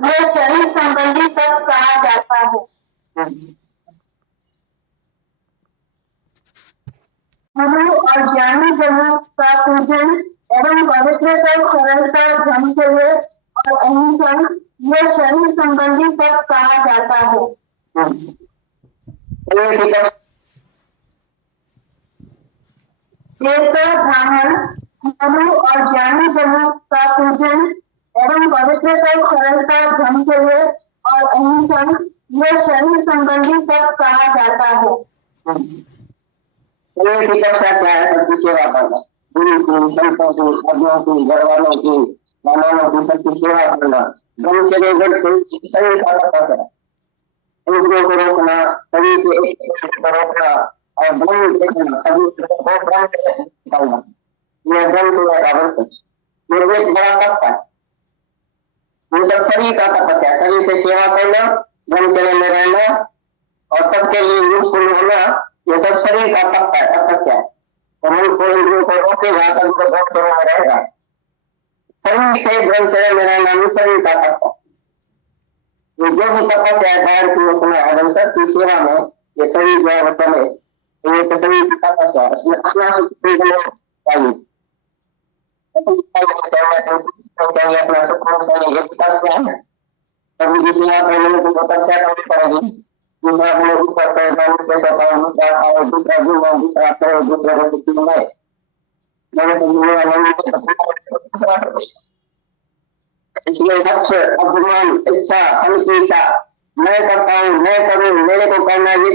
यह शरीर संबंधी तप कहा जाता है। गुरु और ज्ञानी जनों का पूजन एवं पवित्रता, सरलता, ब्रह्मचर्य और अहिंसा यह शरीर संबंधी तप कहा जाता है। देवता, ब्राह्मण, गुरु और ज्ञानी जनों का पूजन एवं पवित्रता, सरलता, ब्रह्मचर्य और अहिंसा यह शरीर संबंधी तप कहा जाता है। की कक्षा क्या है? सबकी सेवा करना, गुरु की, संतों की, साधुओं की, घर वालों की, मेहमानों की, सबकी सेवा करना, ब्रह्मचर्य शरीर का तपस्या है। इंद्रियों को रोकना, शरीर के एक को रोकना और ब्रह्म देखना, सभी को ब्रह्म निकालना, यह ब्रह्मचर्य का व्रत है। ये एक बड़ा तप है। ये सब शरीर का तपस्या, शरीर से सेवा करना, ब्रह्मचर्य में रहना और सबके लिए यूजफुल होना, ये सब शरीर का तप है, तपस्या है। तो मन को इंद्रियों को रोकेगा तब तो ब्रह्मचर्य में रहेगा। शरीर से ब्रह्मचर्य में रहना भी शरीर का तप है। ये जो भी तपस्या है बाहर की अपने अवसर की सेवा में, ये शरीर जो है चले, तो ये तो शरीर की तपस्या है। इसमें अपना चाहिए, अपना सुकून चाहिए, ये तपस्या है। कभी भी सेवा करने को तपस्या करनी पड़ेगी। दूसरा अपने ऊपर से दूसरा खाए, दूसरा घूमे, दूसरा करे, दूसरे को कुछ मिले, इसलिए लक्ष्य, अभिमान, इच्छा, फल की इच्छा, मैं करता हूँ, मैं करूँ, मेरे को करना, ये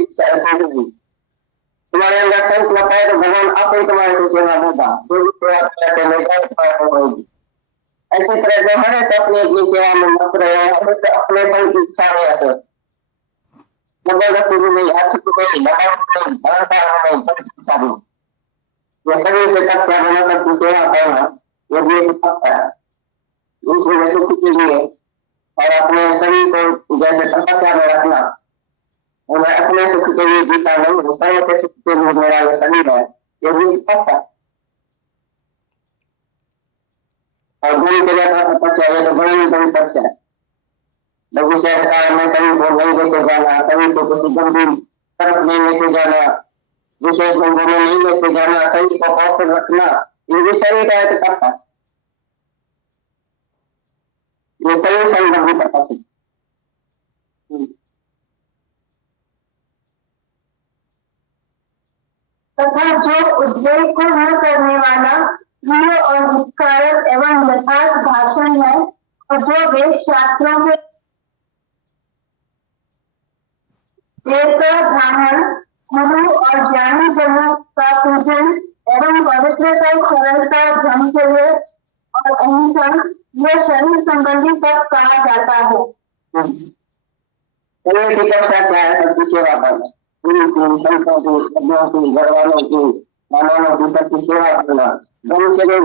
तुम्हारे अंदर संकल्प है तो भगवान आप ही तुम्हारे को सेवा देगा। ऐसी तरह से हर एक अपनी अपनी सेवा में मस्त रहे, अपने फल की इच्छा नहीं आते, जबरदस्ती भी नहीं, अच्छी नहीं, लगाव नहीं, नहीं, इच्छा नहीं। ये शरीर से तक क्या बना सकती सेवा करना, ये भी एक तप है। इस वजह से कुछ लिए और अपने शरीर को जैसे तपस्या में रखना, मैं अपने सुख के लिए जीता नहीं हूँ, सर्व के सुख के लिए मेरा ये शरीर है, ये भी तप है। और गुरु के जैसा तपस्या, ये तो बड़ी बड़ी तपस्या है। विषय में कहीं को नहीं लेके जाना, कहीं को किसी गंभीर तरफ नहीं लेके जाना, विषय को में नहीं लेके जाना, शरीर को पौष्टिक रखना, ये भी शरीर का एक तप है। ये शरीर संबंधी तपस्या। तथा जो उद्वेग को न करने वाला प्रिय और हितकारक एवं यथार्थ भाषण है, और जो वेद शास्त्रों में देवता, ब्राह्मण, गुरु और ज्ञानी जनों का पूजन एवं पवित्रता, सरलता, ब्रह्मचर्य और अहिंसा यह शरीर संबंधी तप कहा जाता है। शरीर की कक्षा क्या है? सबकी सेवा करना, गुरु की, संतों की, साधुओं की, घर वालों की, मेहमानों की, सबकी सेवा करना, ब्रह्मचर्य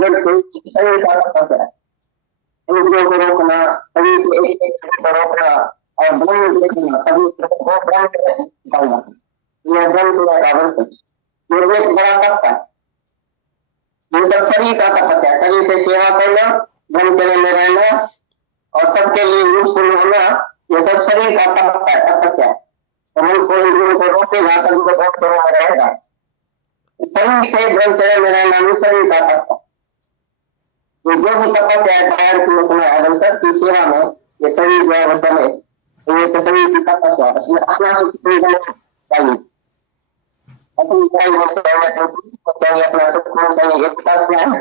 शरीर का तपस्या है। इंद्रियों को रोकना, शरीर के एक को रोकना और ब्रह्म देखना, सभी को ब्रह्म निकालना, यह ब्रह्मचर्य का व्रत है। ये एक बड़ा तप है। ये सब शरीर का तपस्या, शरीर से सेवा करना, ब्रह्मचर्य में रहना और सबके लिए यूजफुल होना, ये सब शरीर का तप है, तपस्या है। तो मन को इंद्रियों को रोकेगा तभी तो ब्रह्मचर्य में रहेगा। शरीर से ब्रह्मचर्य में रहना भी शरीर का तप है। ये जो भी तपस्या है बाहर की अपने अवसर की सेवा में, ये शरीर जो है चले, ये तो शरीर की तपस्या है। इसमें अपना सुख चाहिए, चाहिए, अपना सुकून चाहिए, एक तपस्या है।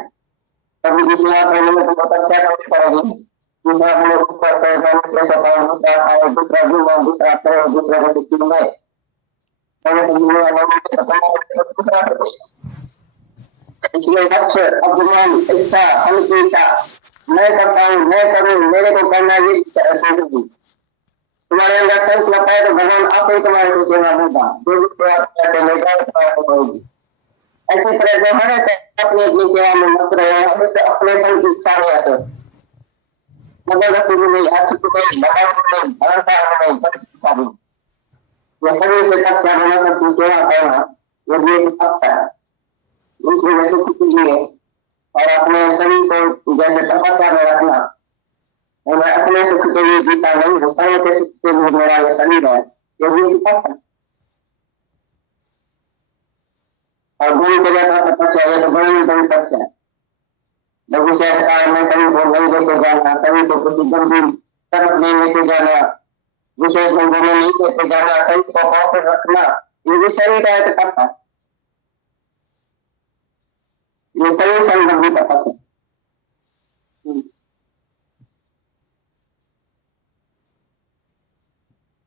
कभी भी सेवा करने में तपस्या करनी पड़ेगी। दूसरा अपने ऊपर से दूसरा खाए, दूसरा घूमे, दूसरा करे, दूसरे को कुछ मिले, इसलिए लक्ष्य, अभिमान, इच्छा, फल की इच्छा, मैं करता हूँ, मैं करूँ, मेरे को करना, ये तुम्हारे अंदर संकल्प है तो भगवान आप ही तुम्हारे को सेवा देगा। जो भी प्रयास करते होगी, ऐसी तरह से हर एक अपनी अपनी सेवा में मस्त रहे, अपने फल की इच्छा नहीं आते, जबरदस्ती भी नहीं, अच्छी नहीं, लगाव नहीं, इच्छा नहीं। यह शरीर से तपस्या बना सबकी सेवा करना, ये भी एक तप है। इस वजह से कुछ कीजिए और अपने शरीर को जैसे तपस्या में रखना, और मैं अपने सुख के लिए जीता नहीं, वो सर्व के सुख के लिए मेरा ये शरीर है, ये भी तपस्या। और गुरु के जैसा तपस्या है तो बड़ी बड़ी तपस्या है। विषय काल में सभी को नहीं लेके जाना, सभी को किसी गंभीर तरफ नहीं लेके जाना, विशेष लोगों में नहीं लेके जाना, सभी को पॉजिटिव रखना, ये भी शरीर का एक तप है। ये शरीर संबंधी तपस है।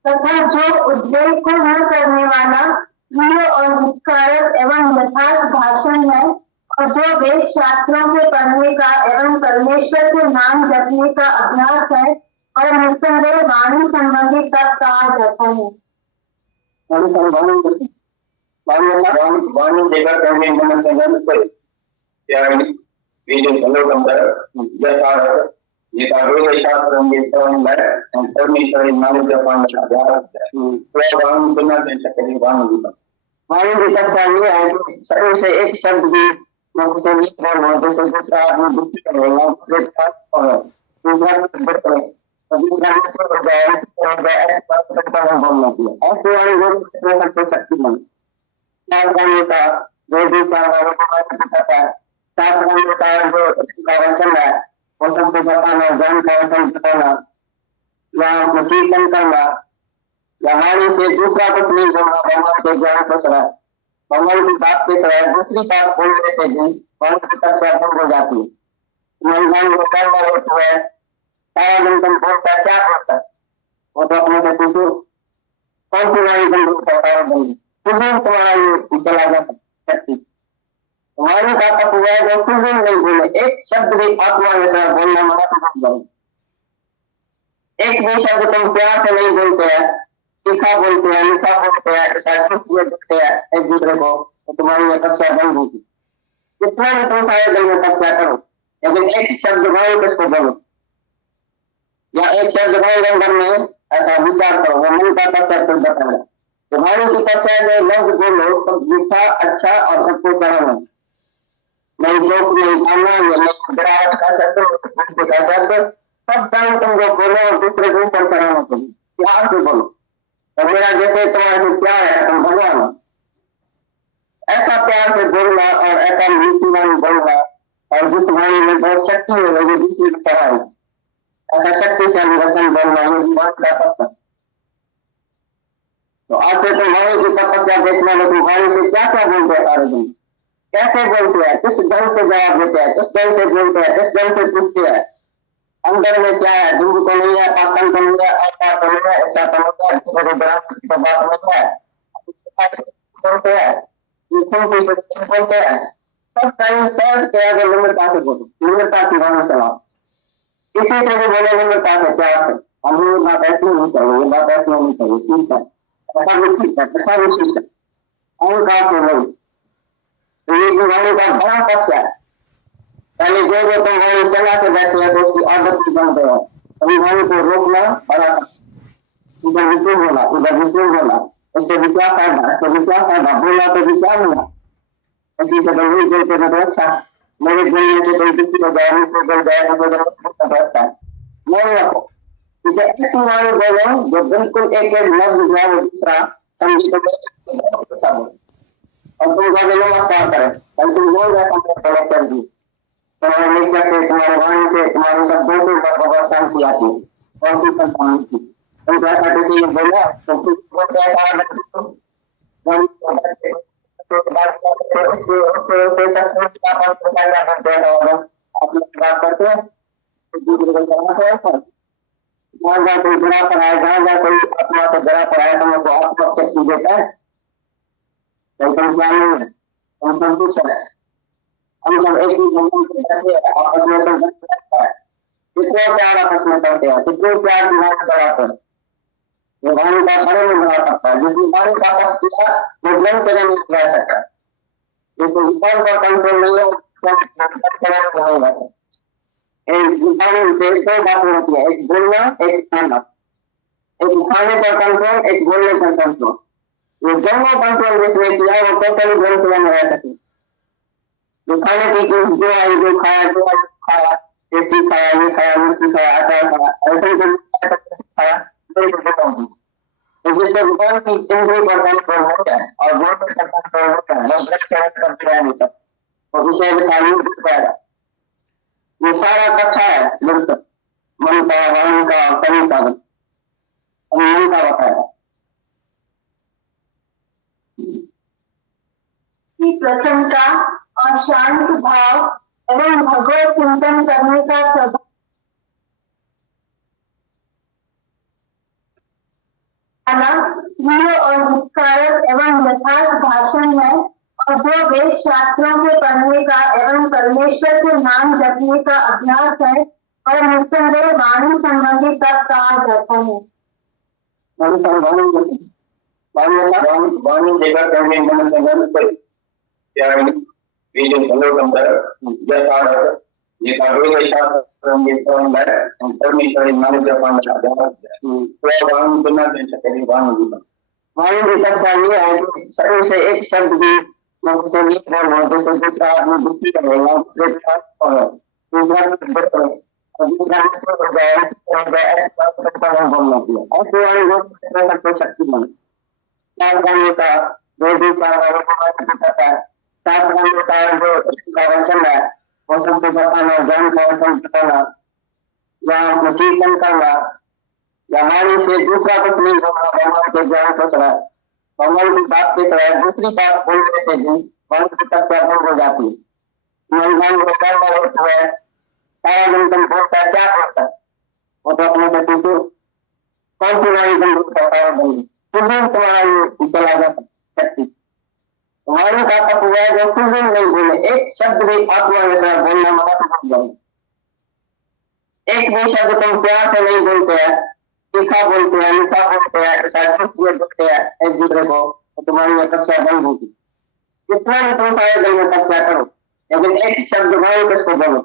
तथा जो उद्वेग को न करने वाला प्रिय और हितकारक एवं यथार्थ भाषण है, और जो वेद शास्त्रों के पढ़ने का एवं परमेश्वर के नाम जपने का अभ्यास है, और निस्संदेह वाणी संबंधी तप कहा जाता है। वाणी देकर कहने मन संबंध करे त्यागी वीर भलोकंतर यथार्थ ये कारोबारी शास्त्र में तरंग है और परमेश्वर नाम जपने का अभ्यास है। तो वाणी बिना सकते वाणी भी तब चाहिए है कि शरीर से एक शब्द भी दूसरे दूसरा आदमी दुखी करेगा, दूसरा हो जाए ऐसा बोलना चाहिए। ऐसे वाली शक्ति बन का जो भी सात रंगों का जो वचन है वो सबको बताना, ज्ञान का वचन बताना या कीर्तन करना या वाणी से दूसरा कुछ नहीं बोलना, भगवान के ज्ञान को सराय, भगवान की बात के सराय दूसरी बात बोलने से भी भगवान की तपस्या बंद हो जाती है। भगवान को कर्म होता है, सारा दिन तुम बोलता क्या बोलता है, वो तो अपने से पूछो कौन सी वाणी बंद होता है, सारा दिन कुछ दिन तुम्हारा ये चला जाता शक्ति। वाणी का तप हुआ है जो कुछ दिन नहीं बोले, एक शब्द भी आत्मा के साथ बोलना मना तो मत जाओ। एक भी शब्द तुम प्यार से नहीं बोलते हैं, तीखा बोलते हैं, मीठा बोलते हैं, बोलते हैं एक दूसरे को, तो तुम्हारी ये तपस्या बंद होगी। कितना भी तुम सारे दिन में तपस्या करो, लेकिन एक शब्द भाई किसको बोलो या एक शब्द भाई अंदर में ऐसा विचार करो, वो मन का तपस्या तुम बताना। तुम्हारी की तपस्या जो लोग बोलो सब मीठा अच्छा और सबको चढ़ाना, नहीं जोक नहीं खाना, नहीं गिरावट का शब्द सब टाइम तुमको बोलो और दूसरे को ऊपर चढ़ाना चाहिए, प्यार से बोलो। और मेरा जैसे तुम्हारे प्यार है तुम भगवान, ऐसा प्यार से बोलना और ऐसा मीठी वाणी बोलना, और जिस वाणी में बहुत शक्ति है वो दूसरे को चढ़ाना, ऐसा शक्तिशाली वचन बोलना, ये बात का तपस्या। तो आज से तुम वाणी की तपस्या देखना, लेकिन वाणी से क्या क्या बोलते हैं सारे दिन, कैसे बोलते हैं, किस ढंग से जवाब देते हैं, किस ढंग से बोलते हैं, किस ढंग से पूछते हैं, अंदर में क्या है, दूध को नहीं है, पाकन को नहीं है, आटा को नहीं है, ऐसा तो नहीं है, किसी बात नहीं है, बोलते हैं बोलते हैं सब टाइम सब के आगे निम्रता से बोलो, निम्रता की भावना चलाओ। किसी से भी बोले निम्रता से, प्यार से, हम ये बात ऐसी नहीं चाहिए, ये बात ऐसी नहीं चाहिए, ठीक है, ऐसा भी ठीक है, ऐसा भी ठीक है, अहंकार से नहीं। तो ये वाणी का बड़ा पक्ष है। पहले जो तुम वाणी चला के बैठे हैं तो उसकी आदत भी बन गए, अभी वाणी को रोकना बड़ा, इधर विपुल बोला, उधर विपुल बोला, उससे भी क्या फायदा, इससे भी क्या फायदा, बोला तो भी क्या मिला, इसी से तो वही बोलते हैं तो अच्छा, मेरे बोलने से कोई दुखी हो जाए, मुझसे बोल जाए तो अच्छा है, नहीं रखो। क्योंकि ऐसी वाणी बोलो जो बिल्कुल एक एक लफ्ज जो है वो दूसरा समझ को अच्छा बोलो, और तुम कभी नमस्कार करें, कल तुम बोल रहे हैं कर दी, तुम्हारे नेचर से, तुम्हारे वाणी से, तुम्हारे शब्दों से बहुत शांति आती है, कौन सी संतान की तुम ऐसा किसी ने बोला तो कुछ ऐसा बात करते हैं, दूसरे को चलाते हैं, जहाँ जहाँ कोई गिरा पड़ा है, जहाँ जहाँ कोई आत्मा से गिरा पड़ा है, तुम उसको आत्मा शक्ति देता है, तो तुम क्या नहीं है, तुम संतुष्ट है। हम सब एक ही आपस में संघर्ष करता है, कितने प्यार आपस में करते हैं, कितने प्यार की भावना चलाते हैं, ये वाणी का खड़े में बना सकता है, जिसकी वाणी का किया वो ग्रंथ से नहीं किया सकता, जिसको जुबान पर कंट्रोल नहीं है नहीं रहता। जुबान से दो बात होती है, एक बोलना एक खाना, एक खाने पर कंट्रोल, एक बोलने पर कंट्रोल। ये दोनों कंट्रोल जिसने किया वो टोटली ग्रंथ से नहीं रह सके। जो खाने की जो आई जो खाया जो खाया टेस्टी खाया, ये खाया, मिर्ची खाया, अचार खाया, ऐसे ही खाया, जिससे भगवान की इंद्रिय पर कंट्रोल होता है और वो पर कंट्रोल होता है, वो ब्लड प्रेशर करते रहने तक और उसे विटामिन मिल जाएगा। ये सारा कथा है बिल्कुल मन का, वाणी का, कवि का, मन का बताया कि प्रसन्नता और शांत भाव एवं भगवत चिंतन करने का स्वभाव प्रिय और विस्तारक एवं यथार्थ भाषण है और जो वेद शास्त्रों के पढ़ने का एवं परमेश्वर के नाम जपने का अभ्यास है और निस्संदेह वाणी संबंधी तब कहा जाता है। वाणी देखा करने video follow compare just order ये कागज का from the from that and permission manage upon the तो वाणी बिना दे सके वाणी भी सब चाहिए है सभी से एक शब्द भी मतलब एक बार हो तो दूसरा आदमी दुखी रहेगा दूसरा और दूसरा और दूसरा हो जाएगा और ऐसा सकता है बोलना चाहिए ऐसे वाली लोग को शक्ति बन सावधानी का जो भी कार्य करता है सावधानी का जो इसका वचन है वो सबको बताना ज्ञान का वचन बताना या कीर्तन करना या हमारी से दूसरा कुछ नहीं बोलना भगवान के ज्ञान को चला भगवान की बात के चला दूसरी बात बोलने से भी मन की तत्व बंद हो जाती है मन होता है सारा दिन तुम बोलता है क्या करता है वो तो अपने से पूछो कौन सी वाणी तुम बोलता है सारा दिन कुछ दिन तुम्हारा चला जाता शक्ति तुम्हारी का तत्व है जो कुछ दिन नहीं बोले एक शब्द भी आत्मा के साथ बोलना मना तो बोल जाओ एक भी शब्द तुम प्यार से नहीं बोलते हैं तीखा बोलते हैं मीठा बोलते हैं ऐसा बोलते हैं एक दूसरे को तो तुम्हारी तपस्या बंद होगी कितना भी तुम सारे दिन में तपस्या करो लेकिन एक शब्द भाई किसको बोलो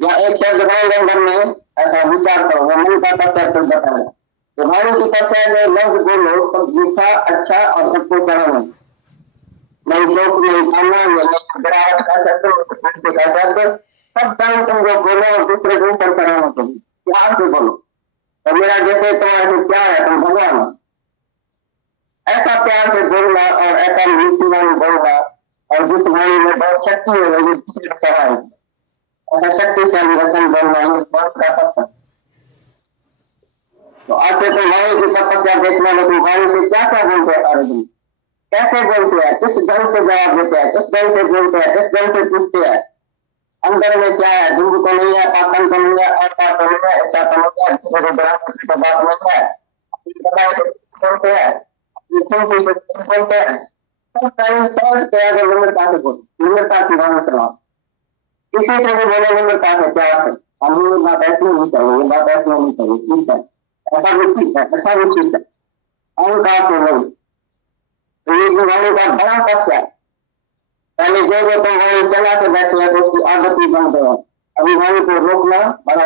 या एक शब्द भाई अंदर में ऐसा विचार करो वो मन का तपस्या तुम बताना तुम्हारी की तपस्या में लफ्ज बोलो सब मीठा अच्छा और सबको चढ़ाना नहीं शोक नहीं खाना नहीं गिरावट का शब्द का शब्द सब टाइम तुम जो बोलो और दूसरे को ऊपर चढ़ाना तुम प्यार से बोलो और मेरा जैसे तुम्हारे से प्यार है तुम भगवान ऐसा प्यार से बोलना और ऐसा मीठी वाणी बोलना और जिस वाणी में बहुत शक्ति है वो दूसरे को चढ़ाए ऐसा शक्तिशाली वचन बोलना ये बहुत का सकता तो आज से तुम वाणी की तपस्या देखना लेकिन वाणी से क्या क्या बोलते हैं सारे दिन कैसे बोलते हैं किस ढंग से जवाब देते हैं किस ढंग से बोलते हैं किस ढंग से पूछते हैं अंदर में क्या है जिंदगी को नहीं है पाखंड को नहीं है ऐसा तो नहीं है ऐसा तो नहीं है किसी को बड़ा बात नहीं है बोलते हैं बोलते हैं सब टाइम समझ के आगे निम्रता से बोलो निम्रता की भावना चलाओ किसी से भी बोले निम्रता से प्यार से हम ये बात ऐसी नहीं चाहिए ये बात ऐसी नहीं चाहिए ठीक है ऐसा भी ठीक है ऐसा भी ठीक है अहंकार से नहीं तो ये वाणी का बड़ा पक्ष है पहले जो तुम वाणी चला के बैठे हैं तो उसकी आदत ही बन गए अभी वाणी को रोकना बड़ा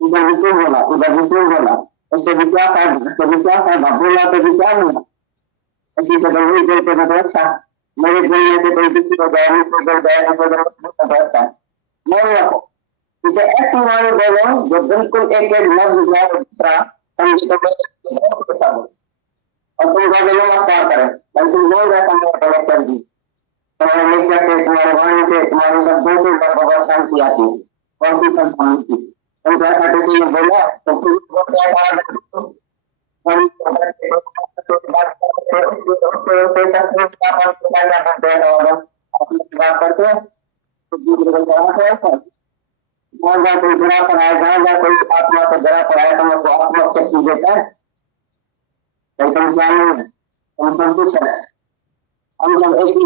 इधर विपुल होना उधर विपुल होना उससे विचार है बोला तो विचार होना ऐसी से वही बोलते हैं तो अच्छा मेरे बोलने से कोई दुखी हो जाए मुझसे बोल जाए तो अच्छा नहीं रखो क्योंकि ऐसी वाणी बोलो जो बिल्कुल एक एक लफ्ज जाए दूसरा और तुम कहोगे नमस्कार करें बल्कि तुम बोल रहे समय कर दी तुम्हारे नेचर से तुम्हारे वाणी से तुम्हारे शब्दों से बहुत शांति आती है कौन सी शांति तुम ऐसा किसी ने बोला तो बात करते हैं जहाँ जहाँ कोई गिरा पढ़ाए जहाँ जहाँ कोई आत्मा से गिरा पढ़ाए तो उसको आत्मा शक्ति देता है तुम क्या नहीं है तुम संतुष्ट है हम सब एक ही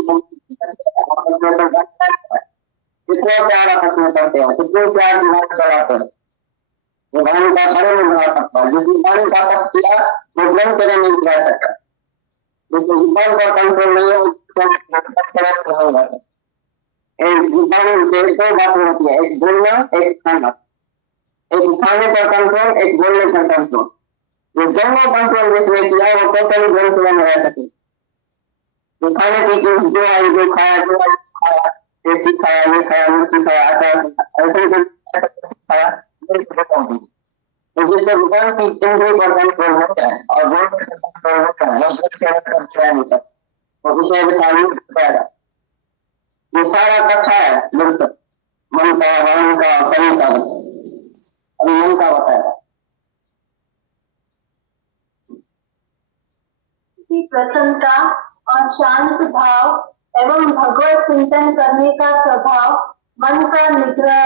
कितना प्यार आपस में करते हैं कितने प्यार की बात चलाते हैं वो वाणी का खड़े नहीं बना सकता जिसकी वाणी का पक्ष किया वो ग्रहण करे नहीं जा सकता लेकिन जुबान का कंट्रोल नहीं है एक जुबान से दो बात होती है एक बोलना एक खाना एक खाने पर कंट्रोल एक बोलने पर कंट्रोल ये दोनों कंट्रोल जिसने किया वो टोटली ग्रहण से रह सके जो खाने की चीज जो आई जो खाया ये सिखाया, ये खाया, वो सिखाया, आचार ऐसे सिखाया, तो जिससे भगवान की इंद्रिय पर कंट्रोल होता है और वो कंट्रोल होता है, वो करता है तो उसे बताइए बताएगा। ये सारा कथा है बिल्कुल मन का, वाणी का, कर्म का, अभी मन का बताएगा। प्रसन्नता और शांत भाव एवं भगवत चिंतन करने का स्वभाव, मन का निग्रह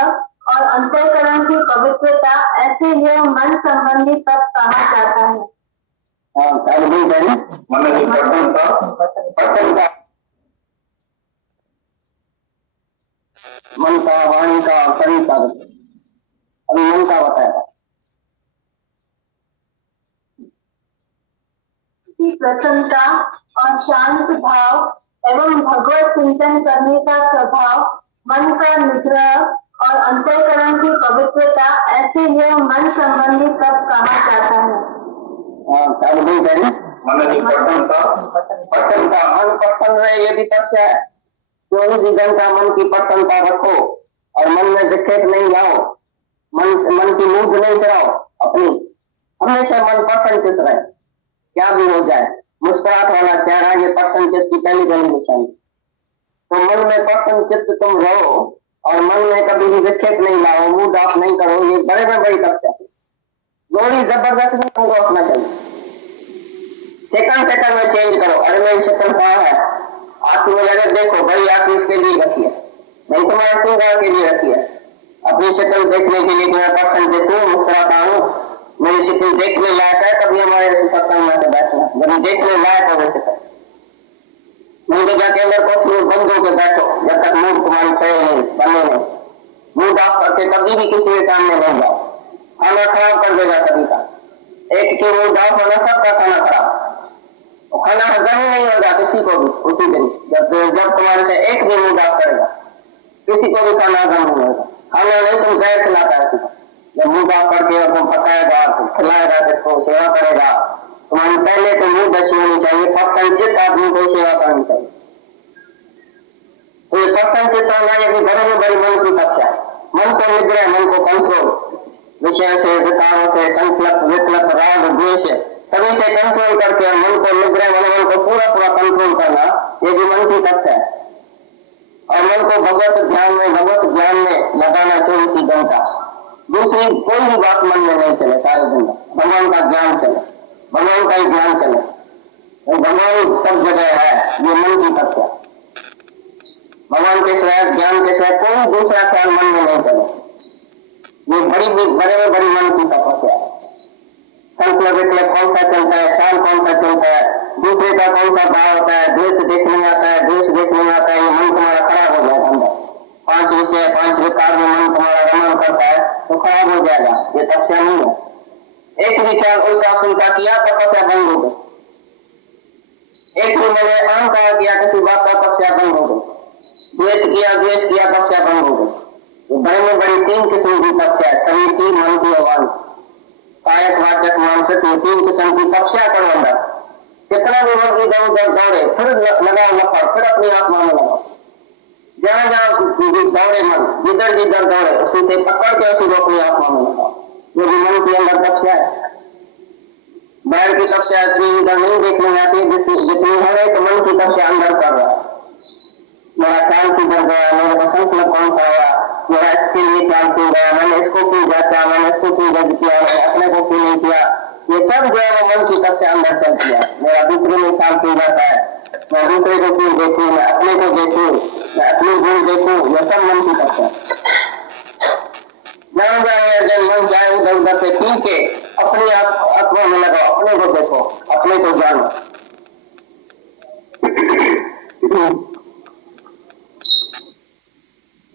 और अंतःकरण की पवित्रता, ऐसे यह मन संबंधी तप कहा जाता है। मन की प्रसन्नता, मन का, वाणी का, कर्म का, अभी मन का बताएगा। प्रसन्नता और शांत भाव एवं भगवत चिंतन करने का स्वभाव, मन का निग्रह और अंतःकरण की पवित्रता, ऐसे यह मन संबंधी तप कहा जाता है। मन की प्रसन्नता, मन प्रसन्न रहे, ये भी तपस्या है। 24 घंटा मन की प्रसन्नता रखो और मन में विक्षेप नहीं लाओ, मन की मूड नहीं कराओ अपनी, हमेशा मन प्रसन्न रहे, क्या भी हो जाए। मुस्कुराहट वाला चेहरा ये प्रसन्न चित्त की पहली बड़ी निशानी। तो मन में प्रसन्न चित्त तुम रहो और मन में कभी भी विक्षेप नहीं लाओ, मूड ऑफ नहीं करो, ये बड़े में बड़ी तपस्या। जोड़ी जबरदस्त नहीं तुमको अपना चाहिए, सेकंड में चेंज करो। अरे मेरी शक्ल कहाँ है, आपकी वजह देखो भाई, आप इसके लिए रखी है, नहीं तुम्हारे श्रृंगार के लिए रखी है। अपनी शक्ल देखने के लिए मैं प्रसन्न चित्त हूँ, मुस्कुराता हूँ, मेरी शक्ल देखने लायक है, तभी हमारे सत्संग में बैठना। जब देखने लायक हो शक्ल, नहीं तो जाके अंदर कोठरी बंद होकर बैठो, जब तक मूड तुम्हारी सही नहीं बने नहीं। मूड ऑफ करके कभी भी किसी के सामने नहीं जाओ, खाना खराब कर देगा सभी का। एक के मूड ऑफ होना, सबका खाना खराब, खाना हजम ही नहीं होगा किसी को भी उसी दिन। जब तुम्हारे से एक भी मूड ऑफ करेगा, किसी को भी खाना हजम नहीं होगा। खाना नहीं तुम जहर खिलाता है किसी को, जब मूड ऑफ करके तुम पकाएगा, खिलाएगा, किसको सेवा करेगा। तुम्हारी पहले तो मूड अच्छी होनी चाहिए, प्रसन्नचित्त आदमी को सेवा करनी चाहिए। तो ये प्रसन्नचित्त होना यदि बड़े में बड़ी मन की तपस्या, मन को निग्रह, मन को कंट्रोल, विषय से, विकारों से, संकल्प, विकल्प, राग, द्वेष सभी से कंट्रोल करके मन को निग्रह, मन को पूरा कंट्रोल करना, ये भी मन की तपस्या है। और मन को भगवत ध्यान में, भगवत ज्ञान में लगाना 24 घंटा। दूसरी कोई भी बात मन में नहीं चले सारे दिन, भगवान का ज्ञान चले, भगवान का ही ज्ञान चले, भगवान सब जगह है, ये मन की तपस्या। भगवान के सिवाय, ज्ञान के सिवाय कोई दूसरा ख्याल मन में नहीं चले, ये बड़े में बड़ी मन की तपस्या। संकल्प विकल्प कौन सा चलता है, शान कौन सा चलता है, दूसरे का कौन सा भाव होता है, द्वेष देखने आता है, द्वेष देखने आता है, ये मन तुम्हारा खराब हो जाएगा अंदर। 5 विषय 5 विकार में मन तुम्हारा रमन करता है तो खराब हो जाएगा, ये तपस्या नहीं है। एक विचार उल्टा सुलटा किया, तपस्या बंद हो गई। एक भी मन में अहंकार किया, किसी बात का, तपस्या बंद हो गई। द्वेष किया, तपस्या बंद हो गई। बड़े में बड़ी 3 किस्म की तपस्या है, शरीर की, मन की और वाणी, कायक वाचक मानसिक, 3 किस्म की तपस्या करो अंदर। कितना भी मन इधर उधर दौड़े, फिर लगाओ लफड़, फिर अपनी आत्मा में लगाओ। जहां जहां दौड़े मन, जिधर दौड़े, उसी से पकड़ के उसी को अपनी आत्मा में लगाओ। ये भी मन के अंदर तपस्या है। बाहर की तपस्या इधर नहीं देखने आती, जितनी हो रही तो मन की तपस्या अंदर कर रहा है। मेरा ख्याल किधर गया, मेरे को संकल्प कौन सा हुआ, मेरा इसके लिए ख्याल क्यों गया, मैंने इसको क्यों जाता, मैंने इसको क्यों गलत किया, मैंने अपने को क्यों नहीं किया, ये सब जो है वो मन की तपस्या अंदर चलती है। मेरा दूसरे में ख्याल क्यों जाता है, मैं दूसरे को क्यों देखूं, मैं अपने को देखूं, मैं अपनी भूल देखूं, यह सब मन की तपस्या। जहां जहां मन जाए उधर उधर से खींच के अपने आत्मा में लगाओ, अपने को देखो, अपने को जानो।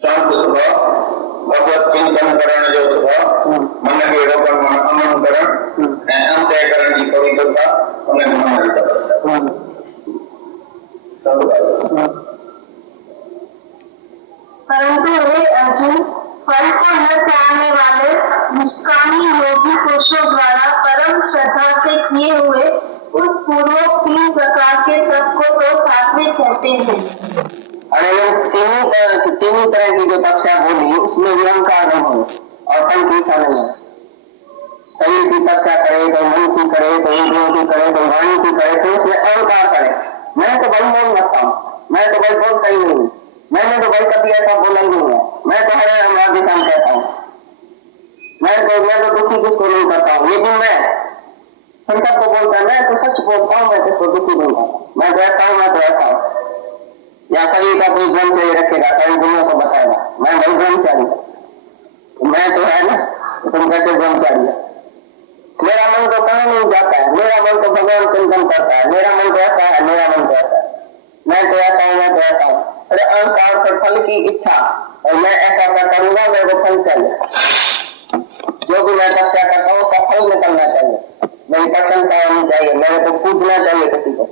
शांत स्वभाव, भगवत चिंतन करण जो स्वभाव, मन के रोपण अमन करण, अंतःकरण की पवित्रता, उन्हें मन की तपस्या। परंतु हे अर्जुन, फल को न चाहने वाले निष्कामी योगी पुरुषों द्वारा परम श्रद्धा से किए हुए उस पूर्वोक्त 3 प्रकार के तप को तो सात्विक कहते हैं। और तीनों तरह की जो तपस्या बोली उसमें भी अहंकार नहीं हो और फल की इच्छा नहीं है। शरीर की तपस्या करे, कोई मन की करे, कोई इंद्रियों की करे, कोई वाणी की करे, तो उसमें अहंकार करे। मैं तो भाई मौन रखता हूँ, मैं तो भाई बोलता ही नहीं, मैंने तो भाई कभी ऐसा बोला ही नहीं है, मैं तो हरे राम राधे श्याम कहता हूँ, मैं तो दुखी किसको नहीं करता हूँ। लेकिन मैं हम सबको बोलता है मैं तो सच बोलता हूँ, मैं किसको दुखी नहीं करता, मैं तो ऐसा हूँ, मैं तो ऐसा हूँ। या शरीर का कोई ब्रह्मचर्य रखेगा, सारी दुनिया को बताएगा मैं भाई ब्रह्मचारी, मैं तो है ना, तुम कैसे ब्रह्मचारी है। मेरा मन तो कहीं नहीं जाता है, मेरा मन तो भगवान चिंतन करता है, मेरा मन तो ऐसा है, मेरा मन तो ऐसा है, मैं तो ऐसा हूँ, मैं तो ऐसा हूँ। अरे अहंकार पर फल की इच्छा, और मैं ऐसा करूंगा, मेरे को फल चाहिए, जो भी मैं तपस्या करता हूँ उसका फल निकलना चाहिए, मेरी प्रशंसा होनी चाहिए, मेरे को पूजना चाहिए किसी को।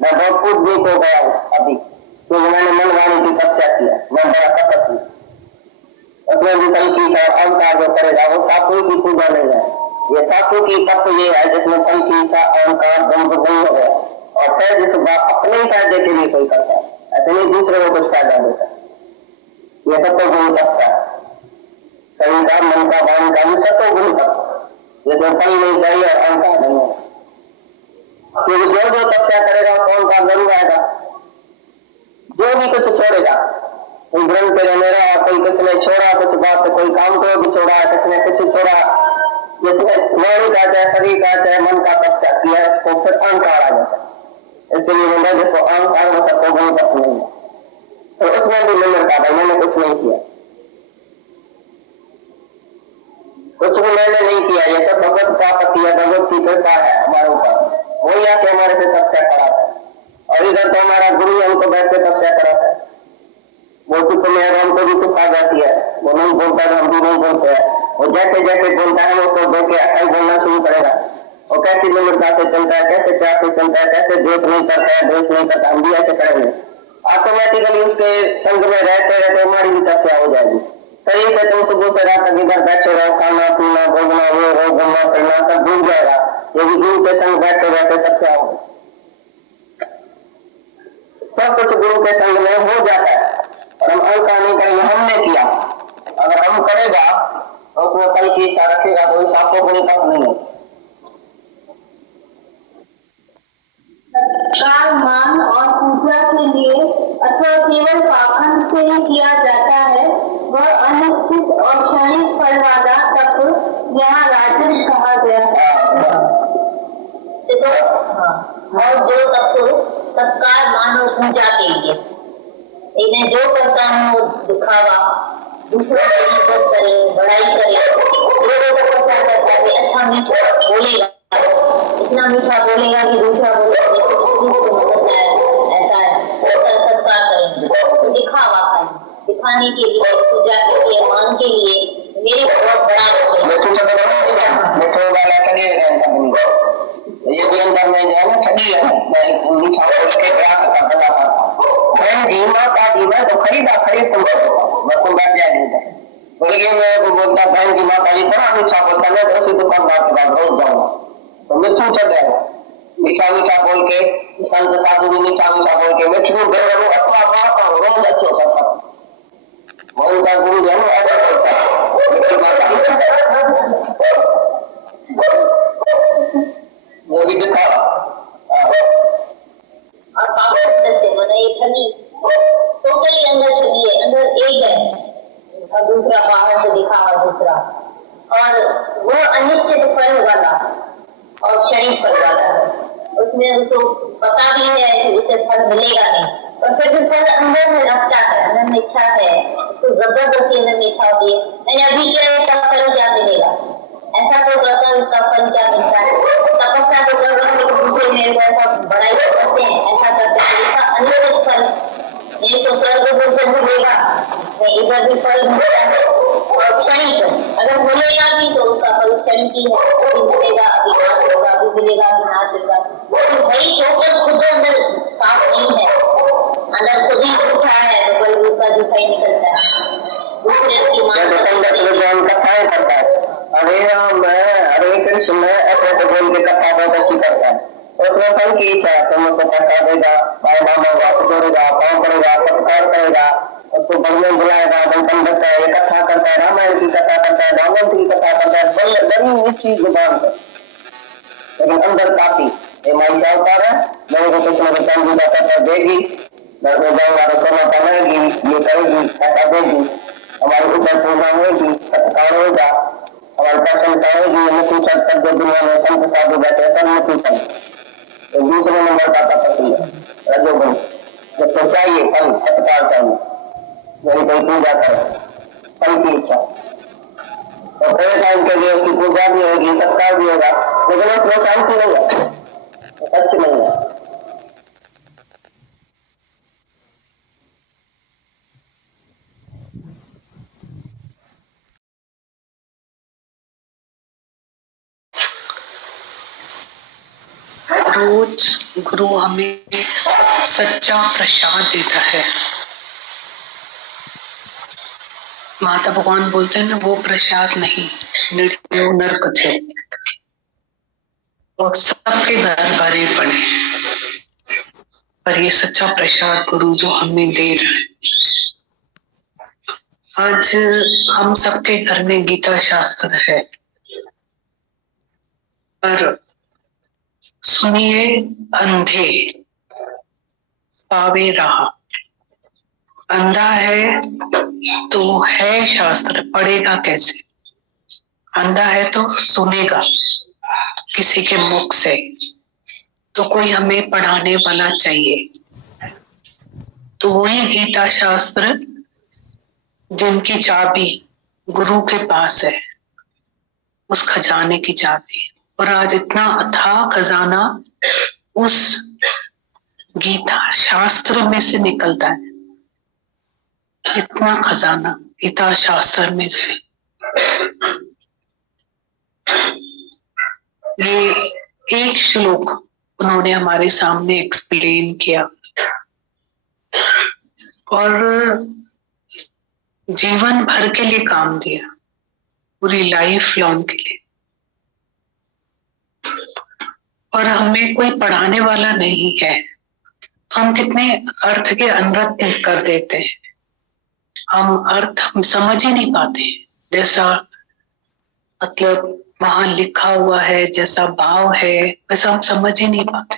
मैं बहुत पूजनीक हो गया हूँ अभी, क्योंकि मैंने मन वाणी की तपस्या किया, मैं बड़ा तपस्वी हूँ। उसमें भी फल की अहंकार जो करेगा वो साधु की पूजा नहीं है। ये साधु की तत्व ये है जिसमें फल की इच्छा अहंकार द्वंद्व नहीं हो गया, और सहज इस बात अपने ही फायदे के लिए कोई करता है, ऐसे नहीं दूसरे को कुछ फायदा देता। ये सत्व गुण तत्व है, शरीर का, मन का, वाणी का भी सत्व गुण तत्व, जिसमें फल नहीं चाहिए और अहंकार नहीं है। क्योंकि जो तपस्या करेगा उसको अहंकार जरूर आएगा। जो भी कुछ छोड़ेगा, कोई ग्रंथ रहने रहा, कोई किसने छोड़ा कुछ बात, कोई काम को भी छोड़ा, किसने कुछ छोड़ा, जिसने वाणी का चाहे शरीर का चाहे मन का तपस्या किया, तो फिर अहंकार आ जाता है। इसलिए बोला जिसको अहंकार वो सबको गुण तत्व नहीं है, तो उसमें भी निम्रता, भाई मैंने कुछ नहीं किया, कुछ भी मैंने नहीं किया, ये सब भगवत प्राप्ति है, भगवत की कृपा है हमारे ऊपर, वही आके हमारे से तपस्या कराता है। और इधर तो हमारा गुरु हमको बैठ के तपस्या कराता है, वो चुप में हमको भी चुप आ जाती है, वो नहीं बोलता है हम भी नहीं बोलते हैं, वो जैसे जैसे बोलता है उसको दो के अकल बोलना शुरू करेगा, और कैसी निम्रता से चलता है, कैसे प्यार से चलता है, कैसे द्वेष नहीं करता है, द्वेष नहीं करता, हम भी ऐसे करेंगे। ऑटोमेटिकली उसके संग में रहते रहते हमारी भी तपस्या हो जाएगी। शरीर से तुम सुबह से रात तक इधर बैठे रहो, खाना पीना भोगना वो हो घूमना फिरना सब भूल जाएगा, यदि गुरु के संग बैठते रहते तपस्या होगी। सब कुछ गुरु के संग में हो जाता है, और हम अहंकार नहीं करेंगे हमने किया। अगर हम करेगा तो उसमें फल की इच्छा रखेगा तो इस आपको कोई तक नहीं है। सत्कार, मान और पूजा के लिए अथवा केवल पाखंड से ही किया जाता है, वह अनिश्चित और क्षणिक फल वाला तप यहाँ राजन कहा गया है। और जो सत्कार, मान और पूजा के लिए इन्हें जो करता हूँ वो दिखावा, दूसरों की इज्जत करे, बड़ाई करे, लोगों को पता करता है, अच्छा मीठा बोलेगा, इतना मीठा बोलेगा कि दूसरा बोलेगा ऐसा है, सत्कार करेंगे, तो दिखावा करें, दिखाने के लिए, पूजा के लिए, मान के लिए मेरे बहुत बड़ा ये भी अंदर में जो है ना ठगी है, मीठा बोल के ग्राहक का भला करता बहन जी माता जी मैं तो खरीद तुम बस तुम बैठ जाएंगे बोल के मैं तो बोलता बहन जी माता जी बड़ा मीठा बोलता मैं तो उसी दुकानदार के पास रोज जाऊंगा तो मिठू चढ़ जाएगा। मीठा मीठा बोल के संत साधु भी मीठा मीठा बोल के मिठू दे अथवा मारता हूँ रोज अच्छे सकता वो उनका गुरु जो है ऐसा बोलता है वो भी दिखावा और पागल से मतलब ये ठगी टोटली अंदर ठगी है, अंदर एक है और दूसरा बाहर से दिखावा दूसरा, और वो अनिश्चित फल वाला और क्षणिक फल वाला है, उसमें उसको पता भी है कि उसे फल मिलेगा नहीं, और फिर भी फल अंदर में रखता है, अंदर में इच्छा है, उसको जबरदस्ती अंदर में इच्छा होती है मैंने अभी किया इसका फल क्या मिलेगा, ऐसा तो करता है उसका फल क्या मिलता है, तपस्या तो कर रहे हैं दूसरे मेरे को ऐसा बड़ाई करते हैं, ऐसा करते हैं, इसका अनिश्चित फल ये तो स्वर्ग से मिलेगा, इधर भी फल मिलता है, और क्षणिक अगर मिलेगा भी तो उसका फल क्षणिक ही है, अभी मिलेगा अभी नाश होगा, अभी मिलेगा अभी नाश होगा, वही टोटल खुद अंदर साफ नहीं है, अंदर खुद ही उठा है तो बल्कि उसका दिखाई निकलता है दूसरे की मान करता है। हरे राम हरे कृष्ण ऐसे बोल के कथा बहुत अच्छी करता है, उसमें फल की इच्छा है, तुमको पैसा देगा, भाई मामा आपको जोड़ेगा, पाँव पड़ेगा, सत्कार करेगा, उसको बढ़िया बुलाएगा, बंटन करता है, कथा करता है, रामायण की कथा करता है, भागवत की कथा करता है, बड़ी ऊंची जुबान पर, लेकिन अंदर काफी माई चाहता है लोगों को कुछ न कुछ चांदी का पैसा देगी, घर में जाऊंगा तो सोना पहनेगी, ये करेगी, पैसा देगी, हमारी ऊपर पूजा होगी, सत्कार होगा, हमारी प्रशंसा होगी, मुखी सब जो दुनिया में संत साधु बैठे सब मुखी संत, तो दूसरे नंबर का तपस्वी है रजोगुण, जिसको चाहिए फल सत्कार चाहिए, वही कोई पूजा करे, फल की इच्छा, और थोड़े टाइम के लिए उसकी पूजा भी होगी, सत्कार भी होगा, लेकिन उसमें शांति नहीं है, सच नहीं है। रोज गुरु हमें सच्चा प्रसाद देता है। माता भगवान बोलते हैं ना, वो प्रसाद नहीं, निर्यो नरक थे और सबके घर भरे पड़े, पर ये सच्चा प्रसाद गुरु जो हमें दे रहा है। आज हम सबके घर में गीता शास्त्र है, पर सुनिए अंधे पावे रहा। अंधा है तो है शास्त्र, पढ़ेगा कैसे? अंधा है तो सुनेगा किसी के मुख से, तो कोई हमें पढ़ाने वाला चाहिए। तो वही गीता शास्त्र जिनकी चाबी गुरु के पास है, उस खजाने की चाबी, और आज इतना अथाह खजाना उस गीता शास्त्र में से निकलता है, इतना खजाना गीता शास्त्र में से। ये एक श्लोक उन्होंने हमारे सामने एक्सप्लेन किया और जीवन भर के लिए काम दिया, पूरी लाइफ लॉन्ग के लिए। और हमें कोई पढ़ाने वाला नहीं है, हम कितने अर्थ के अनर्थ कर देते हैं, हम अर्थ हम समझ ही नहीं पाते, जैसा मतलब वहां लिखा हुआ है, जैसा भाव है, वैसा हम समझ ही नहीं पाते।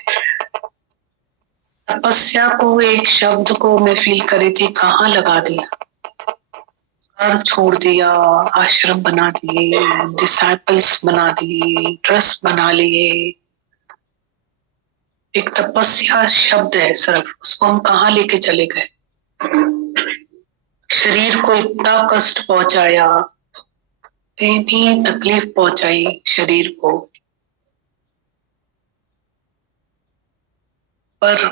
तपस्या को, एक शब्द को मैं फील करी थी, कहाँ लगा दिया, घर छोड़ दिया, आश्रम बना दिए, डिसाइपल्स बना दिए, ट्रस्ट बना लिए। एक तपस्या शब्द है सिर्फ, उसको हम कहाँ लेके चले गए। शरीर को इतना कष्ट पहुंचाया, इतनी तकलीफ पहुंचाई शरीर को, पर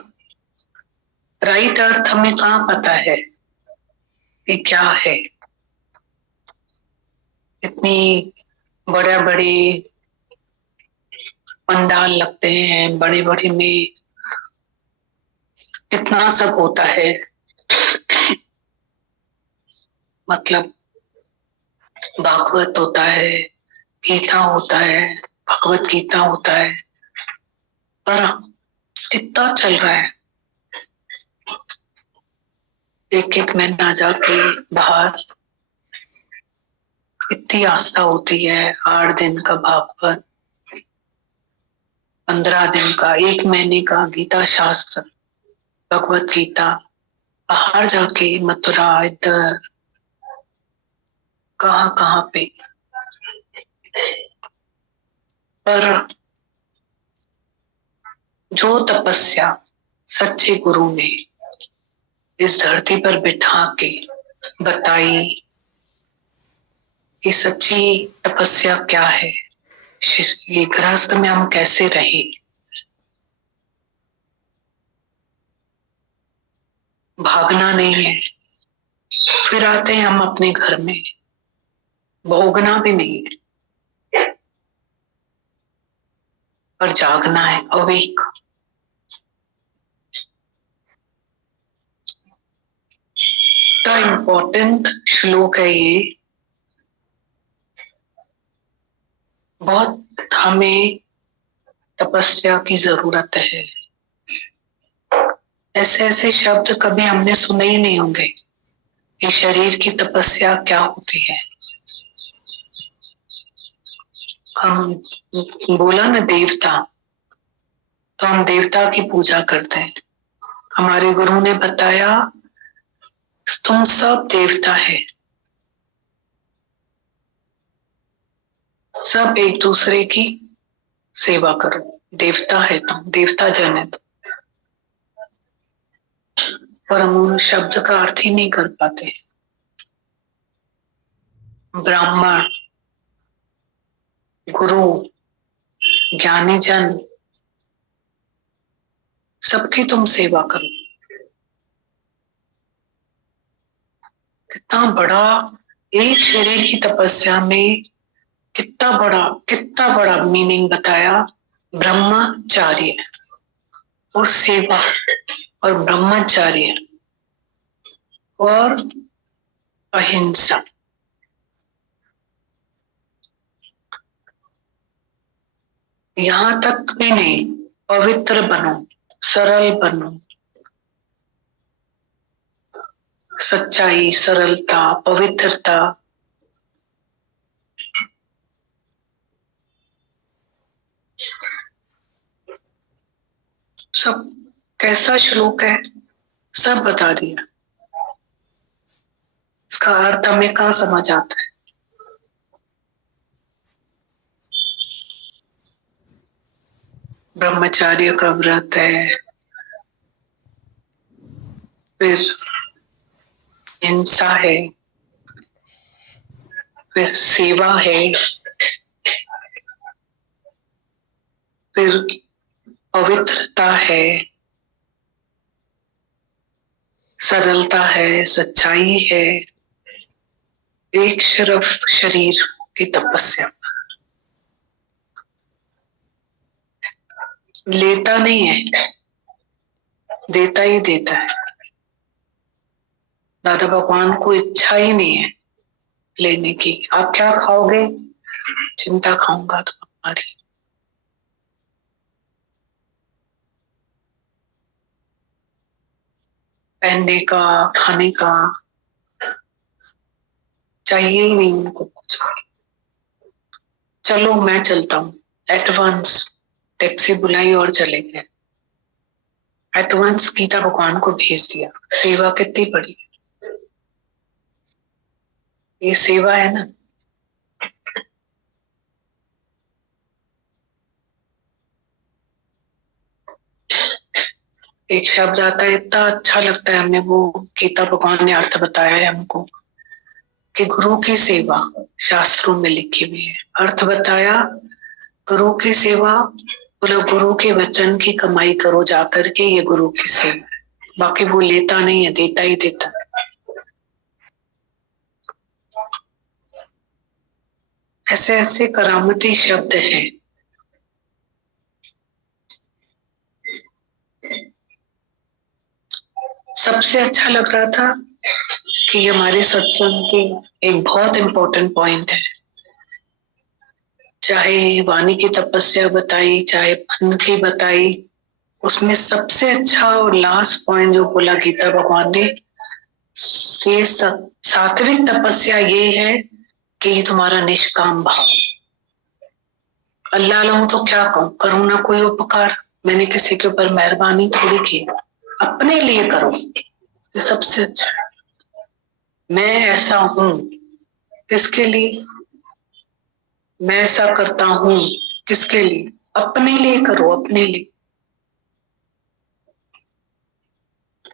राइट अर्थ हमें कहाँ पता है कि क्या है। इतनी बड़े बड़े पंडाल लगते हैं, बड़े बड़े में कितना सब होता है, मतलब भागवत होता है, गीता होता है, भगवत गीता होता है, पर इतना चल रहा है, एक एक महीना जाके बाहर इतनी आस्था होती है, 8 दिन का भागवत, 15 दिन का, 1 महीने का गीता शास्त्र, भगवत गीता, बाहर जाके मथुरा, इधर कहाँ पे, पर जो तपस्या सच्चे गुरु ने इस धरती पर बिठा के बताई कि सच्ची तपस्या क्या है, ये गृहस्थ में हम कैसे रहे, भागना नहीं है, फिर आते हैं हम अपने घर में, भोगना भी नहीं है, पर जागना है, अवेक। इतना इम्पोर्टेंट श्लोक है ये, बहुत हमें तपस्या की जरूरत है। ऐसे ऐसे शब्द कभी हमने सुने ही नहीं होंगे कि शरीर की तपस्या क्या होती है। हम बोला ना देवता, तो हम देवता की पूजा करते हैं। हमारे गुरु ने बताया तुम सब देवता है, सब एक दूसरे की सेवा करो। देवता है तुम, देवता जन है तुम। पर हम उन शब्द का अर्थ ही नहीं कर पाते। ब्राह्मण, गुरु, ज्ञानी जन, सबकी तुम सेवा करो। कितना बड़ा एक शरीर की तपस्या में कितना बड़ा मीनिंग बताया। ब्रह्मचार्य और सेवा और ब्रह्मचार्य और अहिंसा। यहां तक भी नहीं, पवित्र बनो, सरल बनो। सच्चाई, सरलता, पवित्रता, सब कैसा श्लोक है, सब बता दिया। इसका अर्थ हमें कहाँ समझ आता है। ब्रह्मचार्य का व्रत है, फिर हिंसा है, फिर सेवा है, फिर पवित्रता है, सरलता है, सच्चाई है, एक सिर्फ शरीर की तपस्या। लेता नहीं है, देता ही देता है। दादा भगवान को इच्छा ही नहीं है लेने की। आप क्या खाओगे? चिंता खाऊंगा तो हमारी। पहनने का, खाने का चाहिए ही नहीं उनको कुछ। चलो मैं चलता हूँ। एडवांस टैक्सी बुलाई और चले गए। एडवांस गीता भगवान को भेज दिया। सेवा कितनी बड़ी है, ये सेवा है ना। एक शब्द आता है, इतना अच्छा लगता है हमें। वो गीता भगवान ने अर्थ बताया है हमको कि गुरु की सेवा शास्त्रों में लिखी हुई है। अर्थ बताया, गुरु की सेवा मतलब गुरु के वचन की कमाई करो जाकर के, ये गुरु की सेवा है। बाकी वो लेता नहीं है, देता ही देता है। ऐसे ऐसे करामती शब्द हैं। सबसे अच्छा लग रहा था कि हमारे सत्संग की एक बहुत इंपॉर्टेंट पॉइंट है। चाहे वाणी की तपस्या बताई, चाहे मन की बताई, उसमें सबसे अच्छा और लास्ट पॉइंट जो बोला गीता भगवान ने, ये सात्विक तपस्या ये है कि तुम्हारा निष्काम भाव। अल्लाह लूं तो क्या कहूं, करूं ना कोई उपकार। मैंने किसी के ऊपर मेहरबानी थोड़ी की, अपने लिए करो, ये सबसे अच्छा है। मैं ऐसा हूं, किसके लिए? मैं ऐसा करता हूं, किसके लिए? अपने लिए करो, अपने लिए।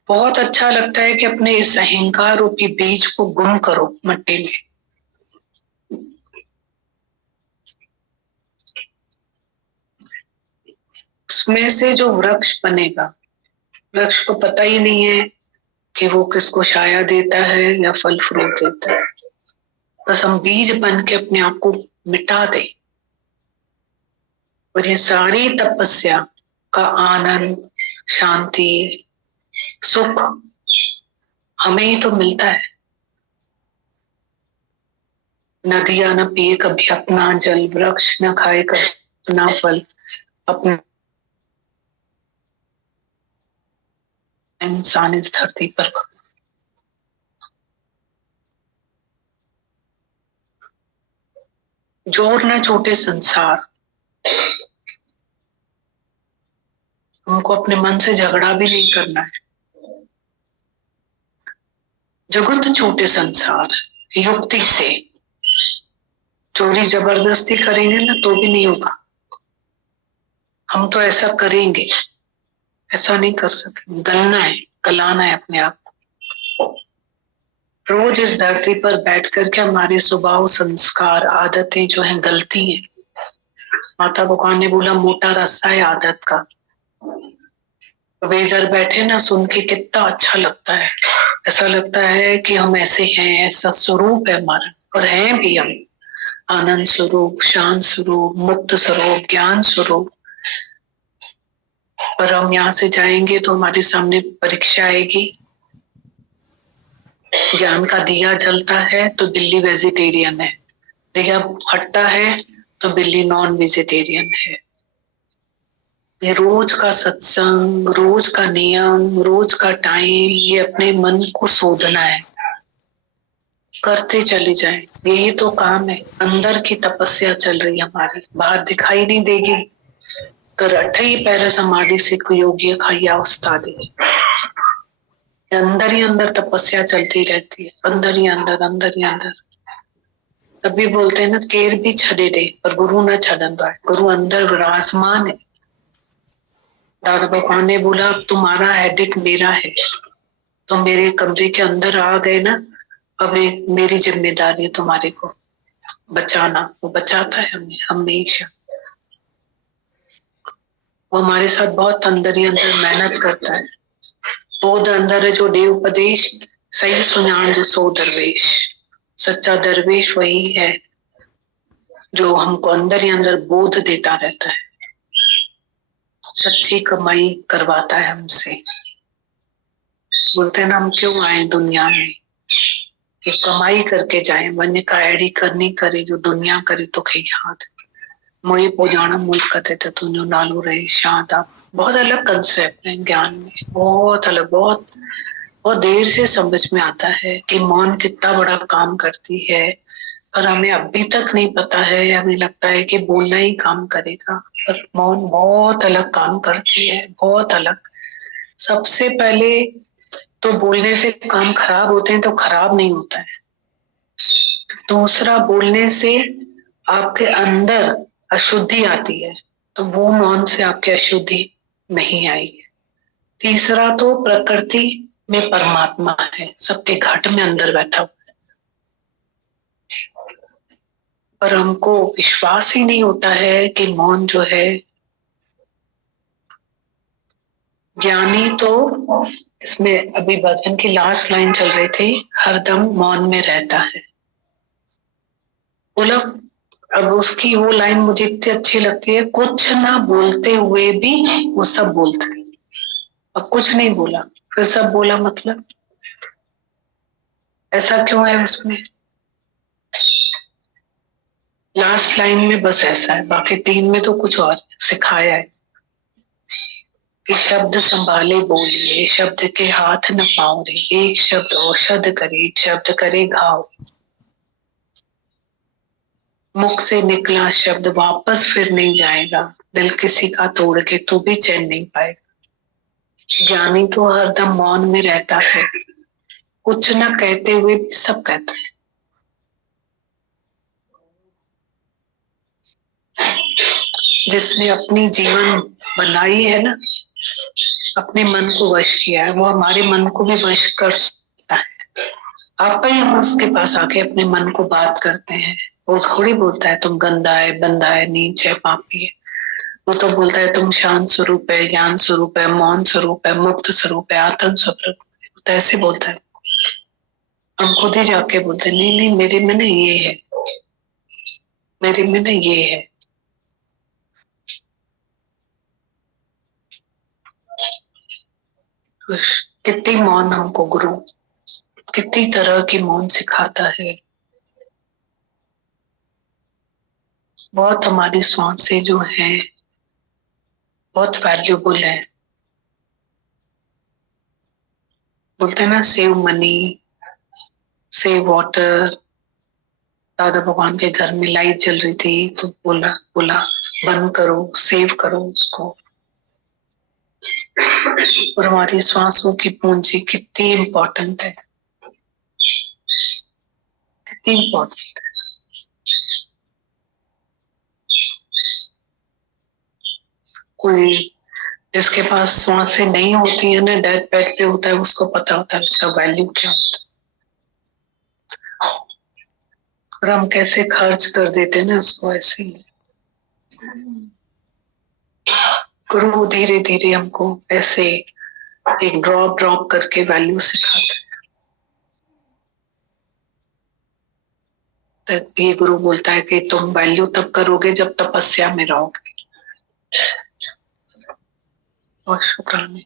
बहुत अच्छा लगता है कि अपने इस अहंकार रूपी बीज को गुम करो मिट्टी में। उसमें से जो वृक्ष बनेगा, वृक्ष को पता ही नहीं है कि वो किसको छाया देता है या फल फ्रूट देता है। बस हम बीज बन के अपने आप को मिटा दें, और ये सारी तपस्या का आनंद, शांति, सुख हमें ही तो मिलता है। नदियां न पिए कभी अपना जल, वृक्ष न खाए कभी अपना फल, अपने इंसान इस धरती पर जोड़ना छोटे संसार। हमको अपने मन से झगड़ा भी नहीं करना है। जगत छोटे संसार, युक्ति से चोरी जबरदस्ती करेंगे ना तो भी नहीं होगा। हम तो ऐसा करेंगे, ऐसा नहीं कर सकते। गलना है, गलाना है अपने आप को। रोज इस धरती पर बैठ करके हमारे स्वभाव, संस्कार, आदतें जो हैं गलती हैं। माता भगवान ने बोला मोटा रास्ता है आदत का। वे इधर बैठे ना सुन के कितना अच्छा लगता है। ऐसा लगता है कि हम ऐसे हैं, ऐसा स्वरूप है हमारा, और हैं भी हम। आनंद स्वरूप, शांत स्वरूप, मुक्त स्वरूप, ज्ञान स्वरूप। पर हम यहाँ से जाएंगे तो हमारे सामने परीक्षा आएगी। ज्ञान का दिया जलता है तो बिल्ली वेजिटेरियन है, दिया हटता है तो बिल्ली नॉन वेजिटेरियन है। ये रोज का सत्संग, रोज का नियम, रोज का टाइम, ये अपने मन को शोधना है। करते चले जाएं, यही तो काम है। अंदर की तपस्या चल रही है हमारी, बाहर दिखाई नहीं देगी। कर अठई पैर समाधि सिख योगी खाइया उस्तादी। अंदर ही अंदर तपस्या चलती रहती है, अंदर ही अंदर, अंदर ही अंदर। तभी बोलते हैं ना, केर भी छड़े दे पर गुरु न छड़न है। गुरु अंदर विराजमान है। दादा भगवान ने बोला अब तुम्हारा हेडेक मेरा है, तो मेरे कमरे के अंदर आ गए ना, अब मेरी जिम्मेदारी है तुम्हारे को बचाना। वो बचाता है हमें हमेशा। वो हमारे साथ बहुत अंदर ही अंदर मेहनत करता है। बोध अंदर है जो देव उपदेश, सही सुनान जो सो दरवेश। सच्चा दरवेश वही है जो हमको अंदर ही अंदर बोध देता रहता है, सच्ची कमाई करवाता है हमसे। बोलते हैं ना, हम क्यों आए दुनिया में, कि कमाई करके जाए। वन्य का एडी करनी करे जो दुनिया करे तो खे याद मोए पोजाना मुल्क कते तो तुझो नालू रहे शांत। आप बहुत अलग कंसेप्ट है ज्ञान में, बहुत अलग। बहुत बहुत देर से समझ में आता है कि मौन कितना बड़ा काम करती है, पर हमें अभी तक नहीं पता है। हमें लगता है कि बोलना ही काम करेगा, पर मौन बहुत अलग काम करती है, बहुत अलग। सबसे पहले तो बोलने से काम खराब होते हैं तो खराब नहीं होता है। दूसरा, बोलने से आपके अंदर अशुद्धि आती है, तो वो मौन से आपकी अशुद्धि नहीं आई है। तीसरा, तो प्रकृति में परमात्मा है, सबके घट में अंदर बैठा हुआ है, पर हमको विश्वास ही नहीं होता है कि मौन जो है। ज्ञानी तो, इसमें अभी भजन की लास्ट लाइन चल रही थी, हरदम मौन में रहता है। बोला, अब उसकी वो लाइन मुझे इतनी अच्छी लगती है, कुछ ना बोलते हुए भी वो सब बोलता है। अब कुछ नहीं बोला फिर सब बोला, मतलब ऐसा क्यों है उसमें? लास्ट लाइन में बस ऐसा है, बाकी तीन में तो कुछ और सिखाया है कि शब्द संभाले बोलिए, शब्द के हाथ न पाओ रे। एक शब्द औषध करे, एक शब्द करे घाव। मुख से निकला शब्द वापस फिर नहीं जाएगा, दिल किसी का तोड़ के तो भी चैन नहीं पाएगा। ज्ञानी तो हरदम मौन में रहता है, कुछ न कहते हुए भी सब कहता है। जिसने अपनी जीवन बनाई है ना, अपने मन को वश किया है, वो हमारे मन को भी वश कर सकता है। आप ही हम उसके पास आके अपने मन को बात करते हैं। वो थोड़ी बोलता है तुम गंदा है, बंदा है, नीच है, पापी है। वो तो बोलता है तुम शांत स्वरूप है, ज्ञान स्वरूप है, मौन स्वरूप है, मुक्त स्वरूप है, आत्म स्वरूप है। तो ऐसे बोलता है। हम खुद ही जाके बोलते हैं नहीं नहीं, मेरे में ना ये है, मेरे में ना ये है। कितनी मौन हमको गुरु कितनी तरह की मौन सिखाता है। बहुत हमारी सांसें जो है बहुत वैल्यूबल है। बोलते हैं ना, सेव मनी, सेव वाटर। दादा भगवान के घर में लाइट जल रही थी तो बोला बंद करो, सेव करो उसको। और हमारी श्वासों की पूंजी कितनी इम्पोर्टेंट है, कितनी इम्पोर्टेंट है। कोई जिसके पास श्वासें नहीं होती है ना, डेथ बेड पे होता है, उसको पता होता है उसका वैल्यू क्या होता है। और हम कैसे खर्च कर देते हैं ना उसको ऐसे ही। गुरु धीरे धीरे हमको ऐसे एक ड्रॉप करके वैल्यू सिखाते हैं। ये गुरु बोलता है कि तुम वैल्यू तब करोगे जब तपस्या में रहोगे। बहुत शुक्राना।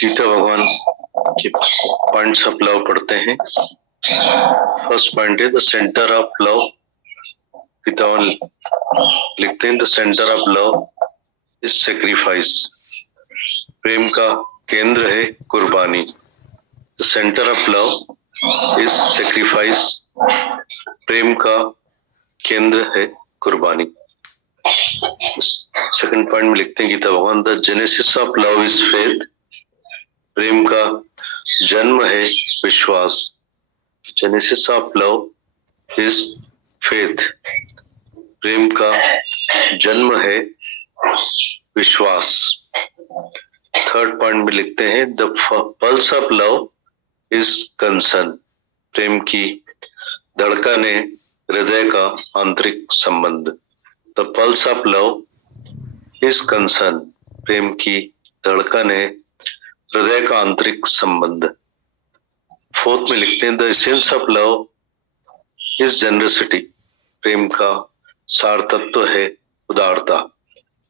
गीता भगवान के पॉइंट्स ऑफ लव पढ़ते हैं। फर्स्ट पॉइंट है the centre of love. Gita Bhagwan लिखते हैं the centre of love is sacrifice. प्रेम का केंद्र है कुर्बानी। The centre of love is sacrifice. प्रेम का केंद्र है कुर्बानी। सेकंड पॉइंट में लिखते हैं Gita Bhagwan the genesis of love is faith. प्रेम का जन्म है विश्वास। Genesis of love is faith. प्रेम का जन्म है विश्वास। थर्ड पॉइंट में लिखते हैं the pulse of love is concern. प्रेम की धड़कन है हृदय का आंतरिक संबंध। The pulse of love is concern. प्रेम की धड़कन है हृदय का आंतरिक संबंध। फोर्थ में लिखते हैं the essence of love is generosity. प्रेम का सार तत्व है उदारता।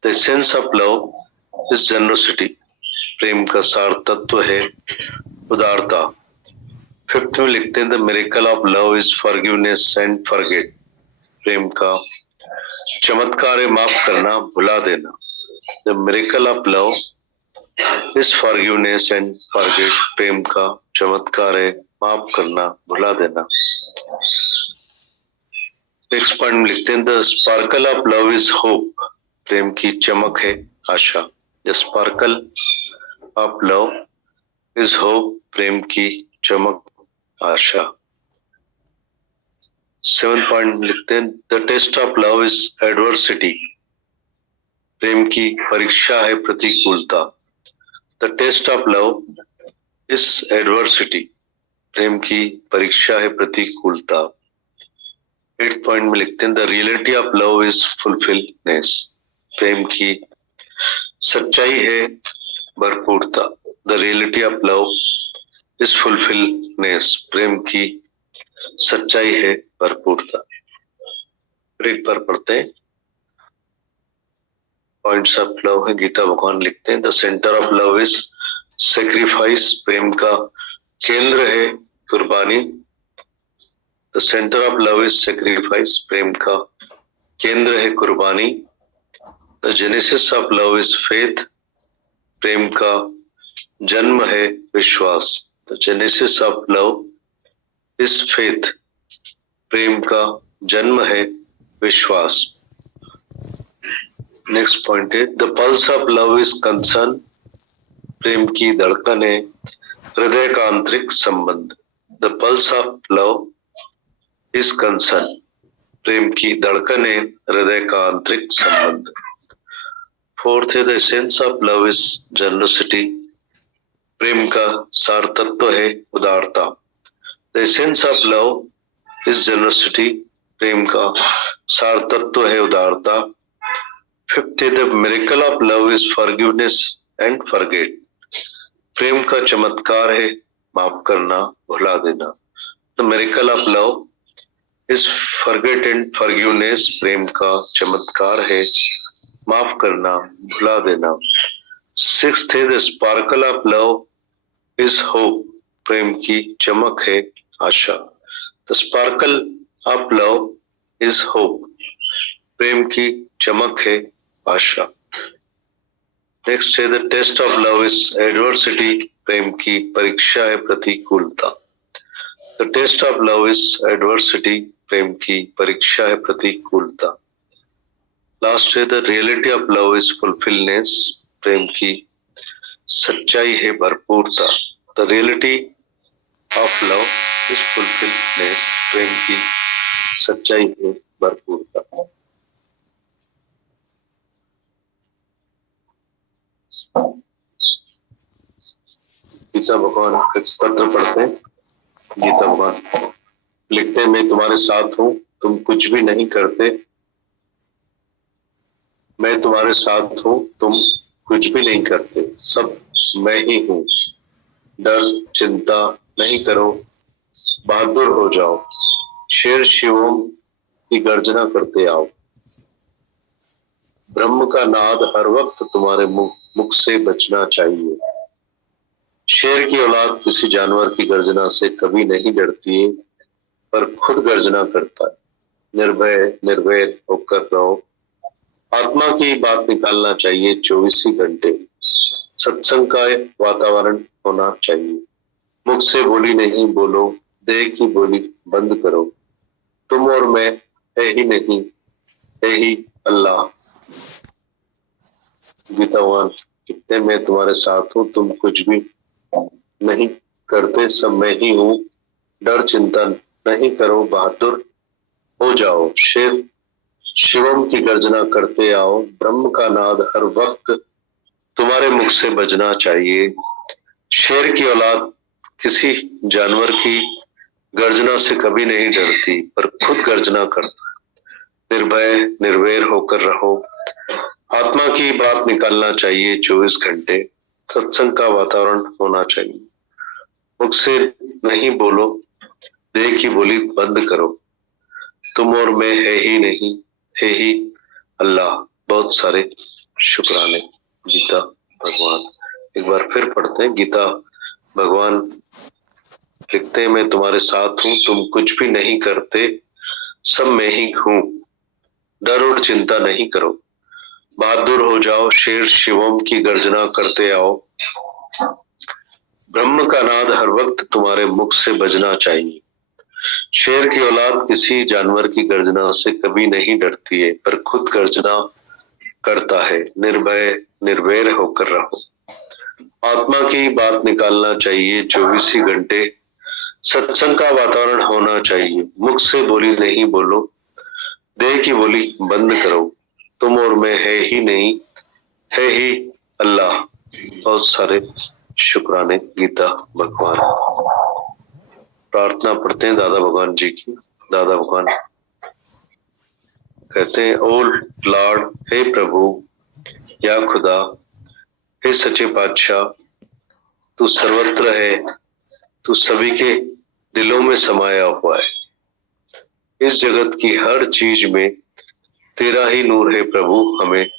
The essence of love is generosity. प्रेम का सार तत्व है उदारता। फिफ्थ में लिखते हैं the miracle of love is forgiveness and forget. प्रेम का चमत्कार है माफ करना, भुला देना। The miracle of love is forgiveness and forget. प्रेम का चमत्कार है माफ करना, भुला देना। नेक्स्ट पॉइंट में लिखते हैं the sparkle of love is hope. प्रेम की चमक है आशा। The sparkle of love is hope. प्रेम की चमक आशा। सेवन पॉइंट में लिखते हैं the test of love is adversity. प्रेम की परीक्षा है प्रतिकूलता। The test of love is adversity. प्रेम की परीक्षा है प्रतिकूलता। एट पॉइंट में लिखते हैं the reality of love is fulfilness. प्रेम की सच्चाई है भरपूरता। The reality of love is fulfilness. प्रेम की सच्चाई है भरपूरता। एक बार पढ़ते हैं पॉइंट्स ऑफ लव है। गीता भगवान लिखते हैं the centre of love is sacrifice. प्रेम का केंद्र है कुर्बानी। The centre of love is sacrifice. प्रेम का केंद्र है कुर्बानी। The genesis of love is faith. प्रेम का जन्म है विश्वास। The genesis of love is faith. प्रेम का जन्म है विश्वास। नेक्स्ट पॉइंट है the pulse of love is concern. प्रेम की धड़कन है हृदय का आंतरिक संबंध। The pulse of love is concern. प्रेम की धड़कन है हृदय का आंतरिक संबंध। फोर्थ है the essence of love is generosity. प्रेम का सार तत्व है उदारता। The essence of love is generosity. प्रेम का सार तत्व है उदारता। फिफ्थ है the miracle of love is forgiveness and forget. प्रेम का चमत्कार है माफ करना, भुला देना। The miracle of love is forget and forgiveness. प्रेम का चमत्कार है माफ करना, भुला देना। सिक्स्थ है the sparkle of love is hope. प्रेम की चमक है आशा। The sparkle of love is hope. प्रेम की चमक है आशा। नेक्स्ट है the test of love is adversity. प्रेम की परीक्षा है प्रतिकूलता। The test of love is adversity. प्रेम की परीक्षा है प्रतिकूलता। लास्ट है the reality of love is fulfilness. प्रेम की सच्चाई है भरपूरता। The reality of love is fulfilness. प्रेम की सच्चाई है भरपूरता। गीता भगवान पत्र पढ़ते हैं। गीता भगवान लिखते हैं, मैं तुम्हारे साथ हूं, तुम कुछ भी नहीं करते। मैं तुम्हारे साथ हूं, तुम कुछ भी नहीं करते, सब मैं ही हूं। डर चिंता नहीं करो, बहादुर हो जाओ, शेर शिवम की गर्जना करते आओ। ब्रह्म का नाद हर वक्त तुम्हारे मुख से बचना चाहिए। शेर की औलाद किसी जानवर की गर्जना से कभी नहीं डरती है, पर खुद गर्जना करता है। निर्भय निर्भय होकर रहो। आत्मा की बात निकालना चाहिए 24 ही घंटे। सत्संग का वातावरण होना चाहिए। मुख से बोली नहीं बोलो, देह की बोली बंद करो। तुम और मैं है ही नहीं, है ही अल्लाह। गीता भगवान कहते हैं, मैं तुम्हारे साथ हूं, तुम कुछ भी नहीं करते, सब मैं ही हूं। डर चिंता नहीं करो, बहादुर हो जाओ, शेर शिवम की गर्जना करते आओ। ब्रह्म का नाद हर वक्त तुम्हारे मुख से बजना चाहिए। शेर की औलाद किसी जानवर की गर्जना से कभी नहीं डरती, पर खुद गर्जना करता है। निर्भय निर्वैर होकर रहो। आत्मा की बात निकालना चाहिए 24 घंटे। सत्संग का वातावरण होना चाहिए। मुख से नहीं बोलो, देह की बोली बंद करो। तुम और मैं है ही नहीं, है ही अल्लाह। बहुत सारे शुक्राने। गीता भगवान एक बार फिर पढ़ते हैं। गीता भगवान लिखते हैं, मैं तुम्हारे साथ हूं, तुम कुछ भी नहीं करते, सब मैं ही हूं। डर और चिंता नहीं करो, बहादुर हो जाओ, शेर शिवम की गर्जना करते आओ। ब्रह्म का नाद हर वक्त तुम्हारे मुख से बजना चाहिए। शेर की औलाद किसी जानवर की गर्जना से कभी नहीं डरती है, पर खुद गर्जना करता है। निर्भय निर्वैर होकर रहो। आत्मा की बात निकालना चाहिए 24 ही घंटे। सत्संग का वातावरण होना चाहिए। मुख से बोली नहीं बोलो, देह की बोली बंद करो। तुम और मैं है ही नहीं, है ही अल्लाह। बहुत सारे शुक्राने। गीता भगवान। प्रार्थना पढ़ते हैं दादा भगवान जी की। दादा भगवान कहते हैं, ओ लॉर्ड, हे प्रभु, या खुदा, हे सच्चे पातशाह, तू सर्वत्र है, तू सभी के दिलों में समाया हुआ है। इस जगत की हर चीज में तेरा ही नूर है प्रभु। हमें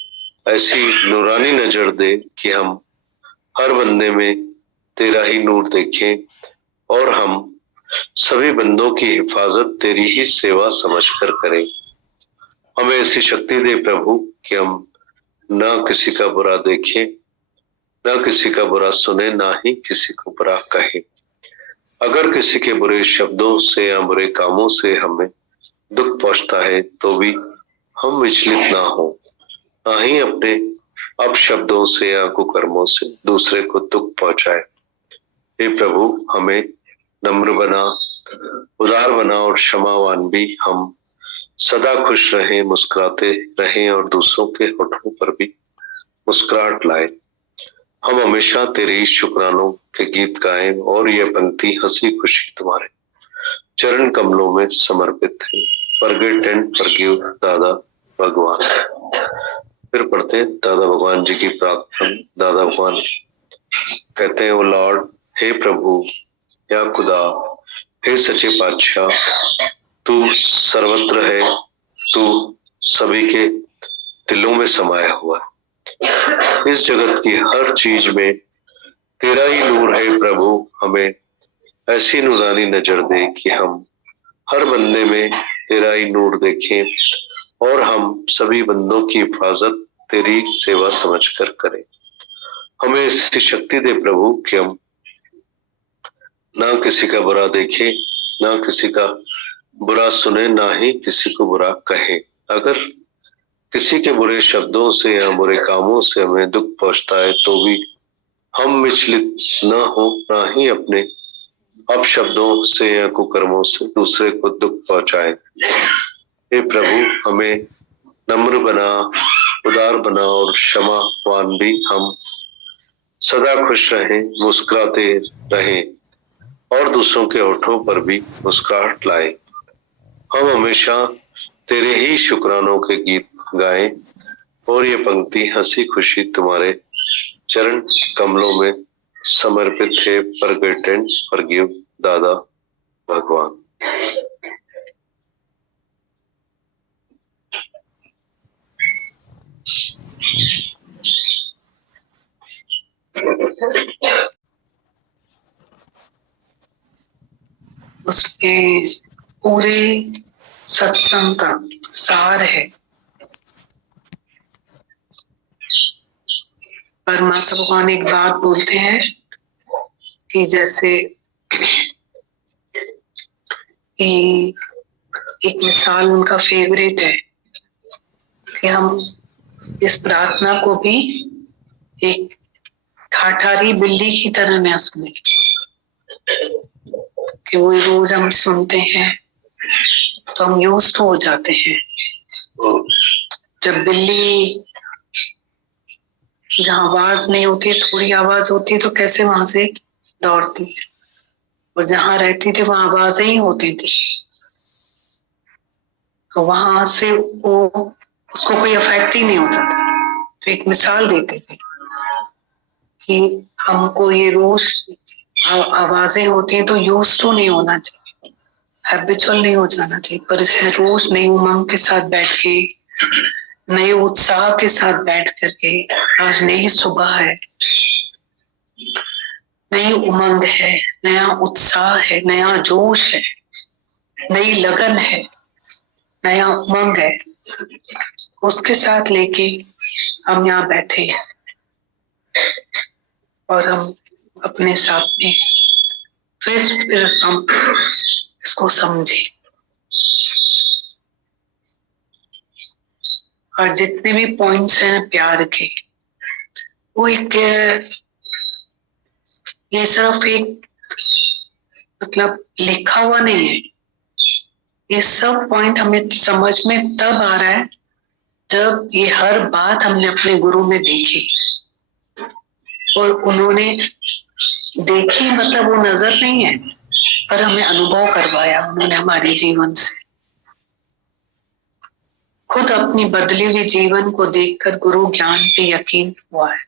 ऐसी नूरानी नजर दे कि हम हर बंदे में तेरा ही नूर देखें और हम सभी बंदों की हिफाजत तेरी ही सेवा समझकर करें। हमें ऐसी शक्ति दे प्रभु कि हम न किसी का बुरा देखें, न किसी का बुरा सुने, ना ही किसी को बुरा कहें। अगर किसी के बुरे शब्दों से या बुरे कामों से हमें दुख पहुंचता है तो भी हम विचलित ना हो, ना ही अपने अपशब्दों से या कुकर्मों से दूसरे को दुख पहुंचाए। हे प्रभु, हमें नम्र बना, उदार बना और क्षमावान भी। हम सदा खुश रहें, मुस्कुराते रहें और दूसरों के होठों पर भी मुस्कुराहट लाए। हम हमेशा तेरे ही शुक्रानों के गीत गाएं और यह पंक्ति हंसी खुशी तुम्हारे चरण कमलों में समर्पित है। फॉरगिव एंड फॉरगिव दादा भगवान। फिर पढ़ते हैं दादा भगवान जी की प्रार्थना। दादा भगवान कहते हैं, ओ लॉर्ड, हे प्रभु, या खुदा, हे सच्चे पातशाह, तू सर्वत्र है, तू सभी के दिलों में समाया हुआ है। इस जगत की हर चीज में तेरा ही नूर है प्रभु। हमें ऐसी नूरानी नजर दे कि हम हर बंदे में तेरा ही नूर देखें और हम सभी बंदों की हिफाजत तेरी सेवा समझकर करें। हमें ऐसी शक्ति दे प्रभु कि हम ना किसी का बुरा देखें, ना किसी का बुरा सुने, ना ही किसी को बुरा कहे। अगर किसी के बुरे शब्दों से या बुरे कामों से हमें दुख पहुंचता है तो भी हम विचलित न हो, ना ही अपने अपशब्दों से या कुकर्मों से दूसरे को दुख पहुंचाए। हे प्रभु, हमें नम्र बना, उदार बना और क्षमावान भी। हम सदा खुश रहें, मुस्कुराते रहें और दूसरों के होठों पर भी मुस्कुराहट लाए। हम हमेशा तेरे ही शुक्रानों के गीत गाएं और ये पंक्ति हंसी खुशी तुम्हारे चरण कमलों में समर्पित है। फॉरगिव एंड फॉरगिव दादा भगवान। उसमें पूरे सत्संग का सार है। परमात्मा भगवान एक बात बोलते हैं कि जैसे कि एक मिसाल उनका फेवरेट है कि हम इस प्रार्थना को भी एक ठाठारी बिल्ली की तरह न सुने कि वो रोज हम सुनते हैं तो हम यूज्ड हो जाते हैं। जब बिल्ली जहाँ आवाज नहीं होती, थोड़ी आवाज होती तो कैसे वहां से दौड़ती है, और जहां रहती थी वहां आवाजें ही होती थी, तो वहां से वो उसको कोई इफेक्ट ही नहीं होता था। तो एक मिसाल देते थे कि हमको ये रोज आवाजें होती हैं तो यूज्ड टू नहीं होना चाहिए, हैबिचुअल नहीं हो जाना चाहिए, पर इसमें रोज नई उमंग के साथ बैठ के, नए उत्साह के साथ बैठ करके, आज नई सुबह है, नई उमंग है, नया उत्साह है, नया जोश है, नई लगन है, नया उमंग है, उसके साथ लेके हम यहाँ बैठे और हम अपने साथ में फिर हम इसको समझे। और जितने भी पॉइंट्स हैं प्यार के, वो एक ये सिर्फ एक मतलब लिखा हुआ नहीं है, ये सब पॉइंट हमें समझ में तब आ रहा है जब ये हर बात हमने अपने गुरु में देखी, और उन्होंने देखी मतलब वो नजर नहीं है, पर हमें अनुभव करवाया उन्होंने हमारे जीवन से। खुद अपनी बदली हुई जीवन को देखकर गुरु ज्ञान पे यकीन हुआ है।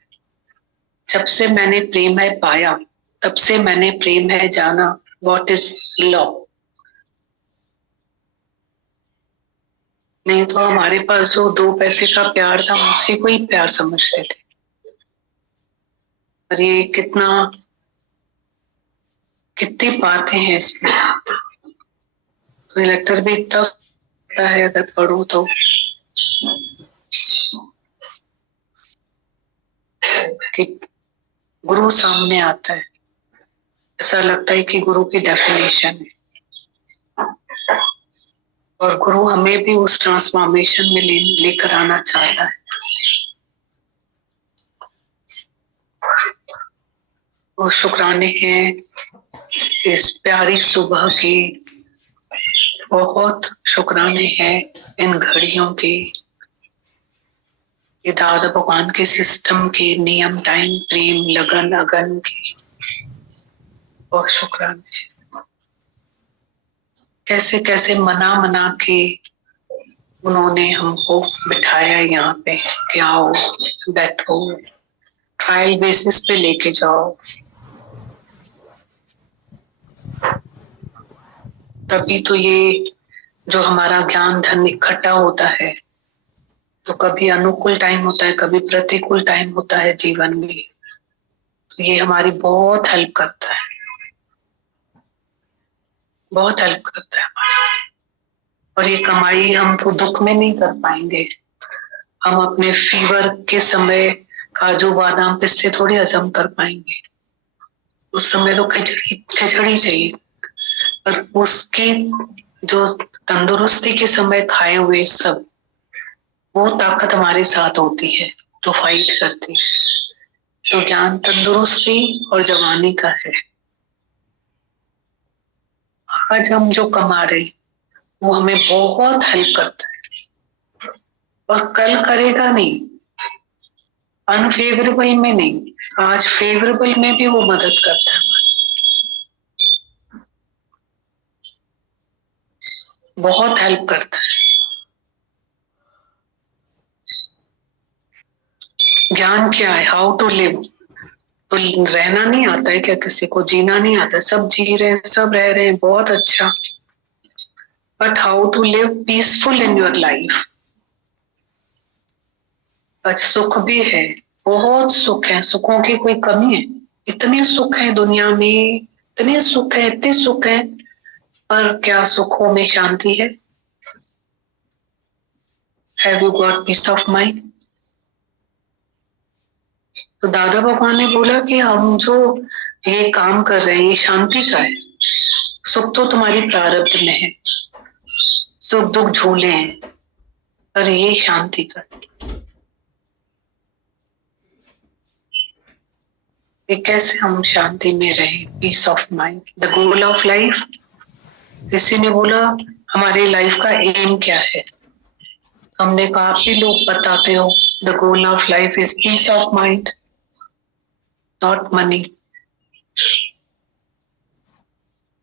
जब से मैंने प्रेम है पाया, तब से मैंने प्रेम है जाना। What is love? नहीं तो हमारे पास जो 2 पैसे का प्यार था, उसी को ही प्यार समझते थे। और ये कितनी बातें हैं इसमें, तो लेक्चर भी इतना है अगर पढ़ूं तो। कि गुरु सामने आता है, ऐसा लगता है कि गुरु की डेफिनेशन है, और गुरु हमें भी उस ट्रांसफॉर्मेशन में लेकर आना चाहता है। वो शुक्राने हैं इस प्यारी सुबह की, बहुत शुक्राने हैं इन घड़ियों के, ये दादा भगवान के सिस्टम के, नियम, टाइम, प्रेम, लगन, अगन के, बहुत शुक्राने। कैसे कैसे मना मना के उन्होंने हमको बिठाया यहाँ पे कि आओ बैठो, ट्रायल बेसिस पे लेके जाओ। तभी तो ये जो हमारा ज्ञान धन इकट्ठा होता है, तो कभी अनुकूल टाइम होता है, कभी प्रतिकूल टाइम होता है जीवन में, तो ये हमारी बहुत हेल्प करता है, बहुत हेल्प करता है हमारी। और ये कमाई हम तो दुख में नहीं कर पाएंगे। हम अपने फीवर के समय काजू बादाम पिस्ते थोड़ी हजम कर पाएंगे। उस समय तो खिचड़ी खिचड़ी चाहिए। पर उसकी जो तंदुरुस्ती के समय खाए हुए सब, वो ताकत हमारे साथ होती है तो फाइट करती है। तो ज्ञान तंदुरुस्ती और जवानी का है। आज हम जो कमा रहे वो हमें बहुत हेल्प करता है, और कल करेगा नहीं। अनफेवरेबल में नहीं, आज फेवरेबल में भी वो मदद करता है हमारी, बहुत हेल्प करता है। ज्ञान क्या है? How to live. तो रहना नहीं आता है क्या किसी को? जीना नहीं आता? सब जी रहे हैं, सब रह रहे हैं, बहुत अच्छा। But how to live peaceful in your life. आज सुख भी है, बहुत सुख है, सुखों की कोई कमी है? इतने सुख है दुनिया में, इतने सुख है, इतने सुख है, पर क्या सुखों में शांति है? Have you got peace of mind? तो दादा भगवान ने बोला कि हम जो ये काम कर रहे हैं ये शांति का है। सुख तो तुम्हारी प्रारब्ध में है, सुख दुख झूले हैं, पर ये शांति का है। ये कैसे हम शांति में रहें? Peace of mind, the goal of life. किसी ने बोला हमारी लाइफ का एम क्या है? हमने कहा आप भी लोग बताते हो, the goal of life is peace of mind, not money.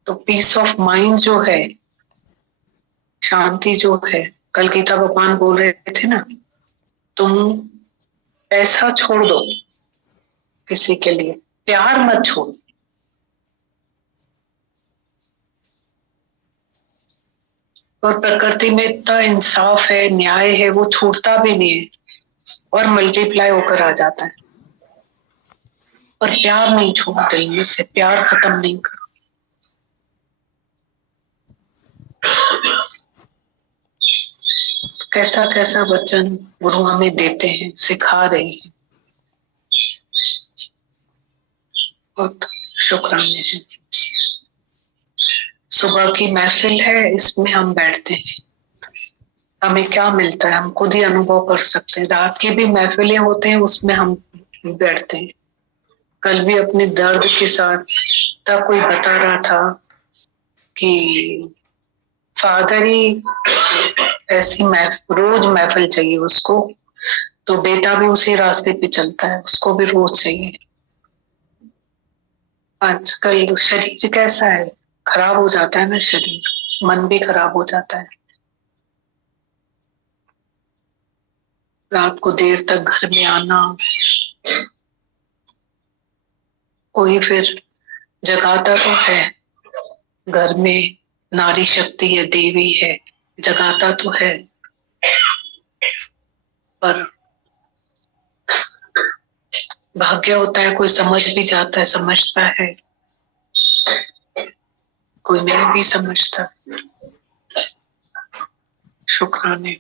तो पीस ऑफ माइंड जो है, शांति जो है, कल गीता भगवान बोल रहे थे ना, तुम पैसा छोड़ दो किसी के लिए, प्यार मत छोड़ो। और प्रकृति में इतना इंसाफ है, न्याय है, वो छूटता भी नहीं है और मल्टीप्लाई होकर आ जाता है। पर प्यार नहीं छोड़ो, दिल में से प्यार खत्म नहीं करो। कैसा कैसा वचन गुरु हमें देते हैं, सिखा रहे हैं, बहुत शुक्राने हैं। सुबह की महफिल है, इसमें हम बैठते हैं, हमें क्या मिलता है हम खुद ही अनुभव कर सकते हैं। रात की भी महफिलें होते हैं, उसमें हम बैठते हैं। कल भी अपने दर्द के साथ तब कोई बता रहा था कि फादर ही ऐसी रोज महफिल चाहिए उसको, तो बेटा भी उसी रास्ते पे चलता है, उसको भी रोज चाहिए। आजकल शरीर कैसा है, खराब हो जाता है ना शरीर, मन भी खराब हो जाता है। रात को देर तक घर में आना, कोई फिर जगाता तो है, घर में नारी शक्ति है, देवी है, जगाता तो है, पर भाग्य होता है कोई समझ भी जाता है, समझता है, कोई नहीं भी समझता। शुक्राने।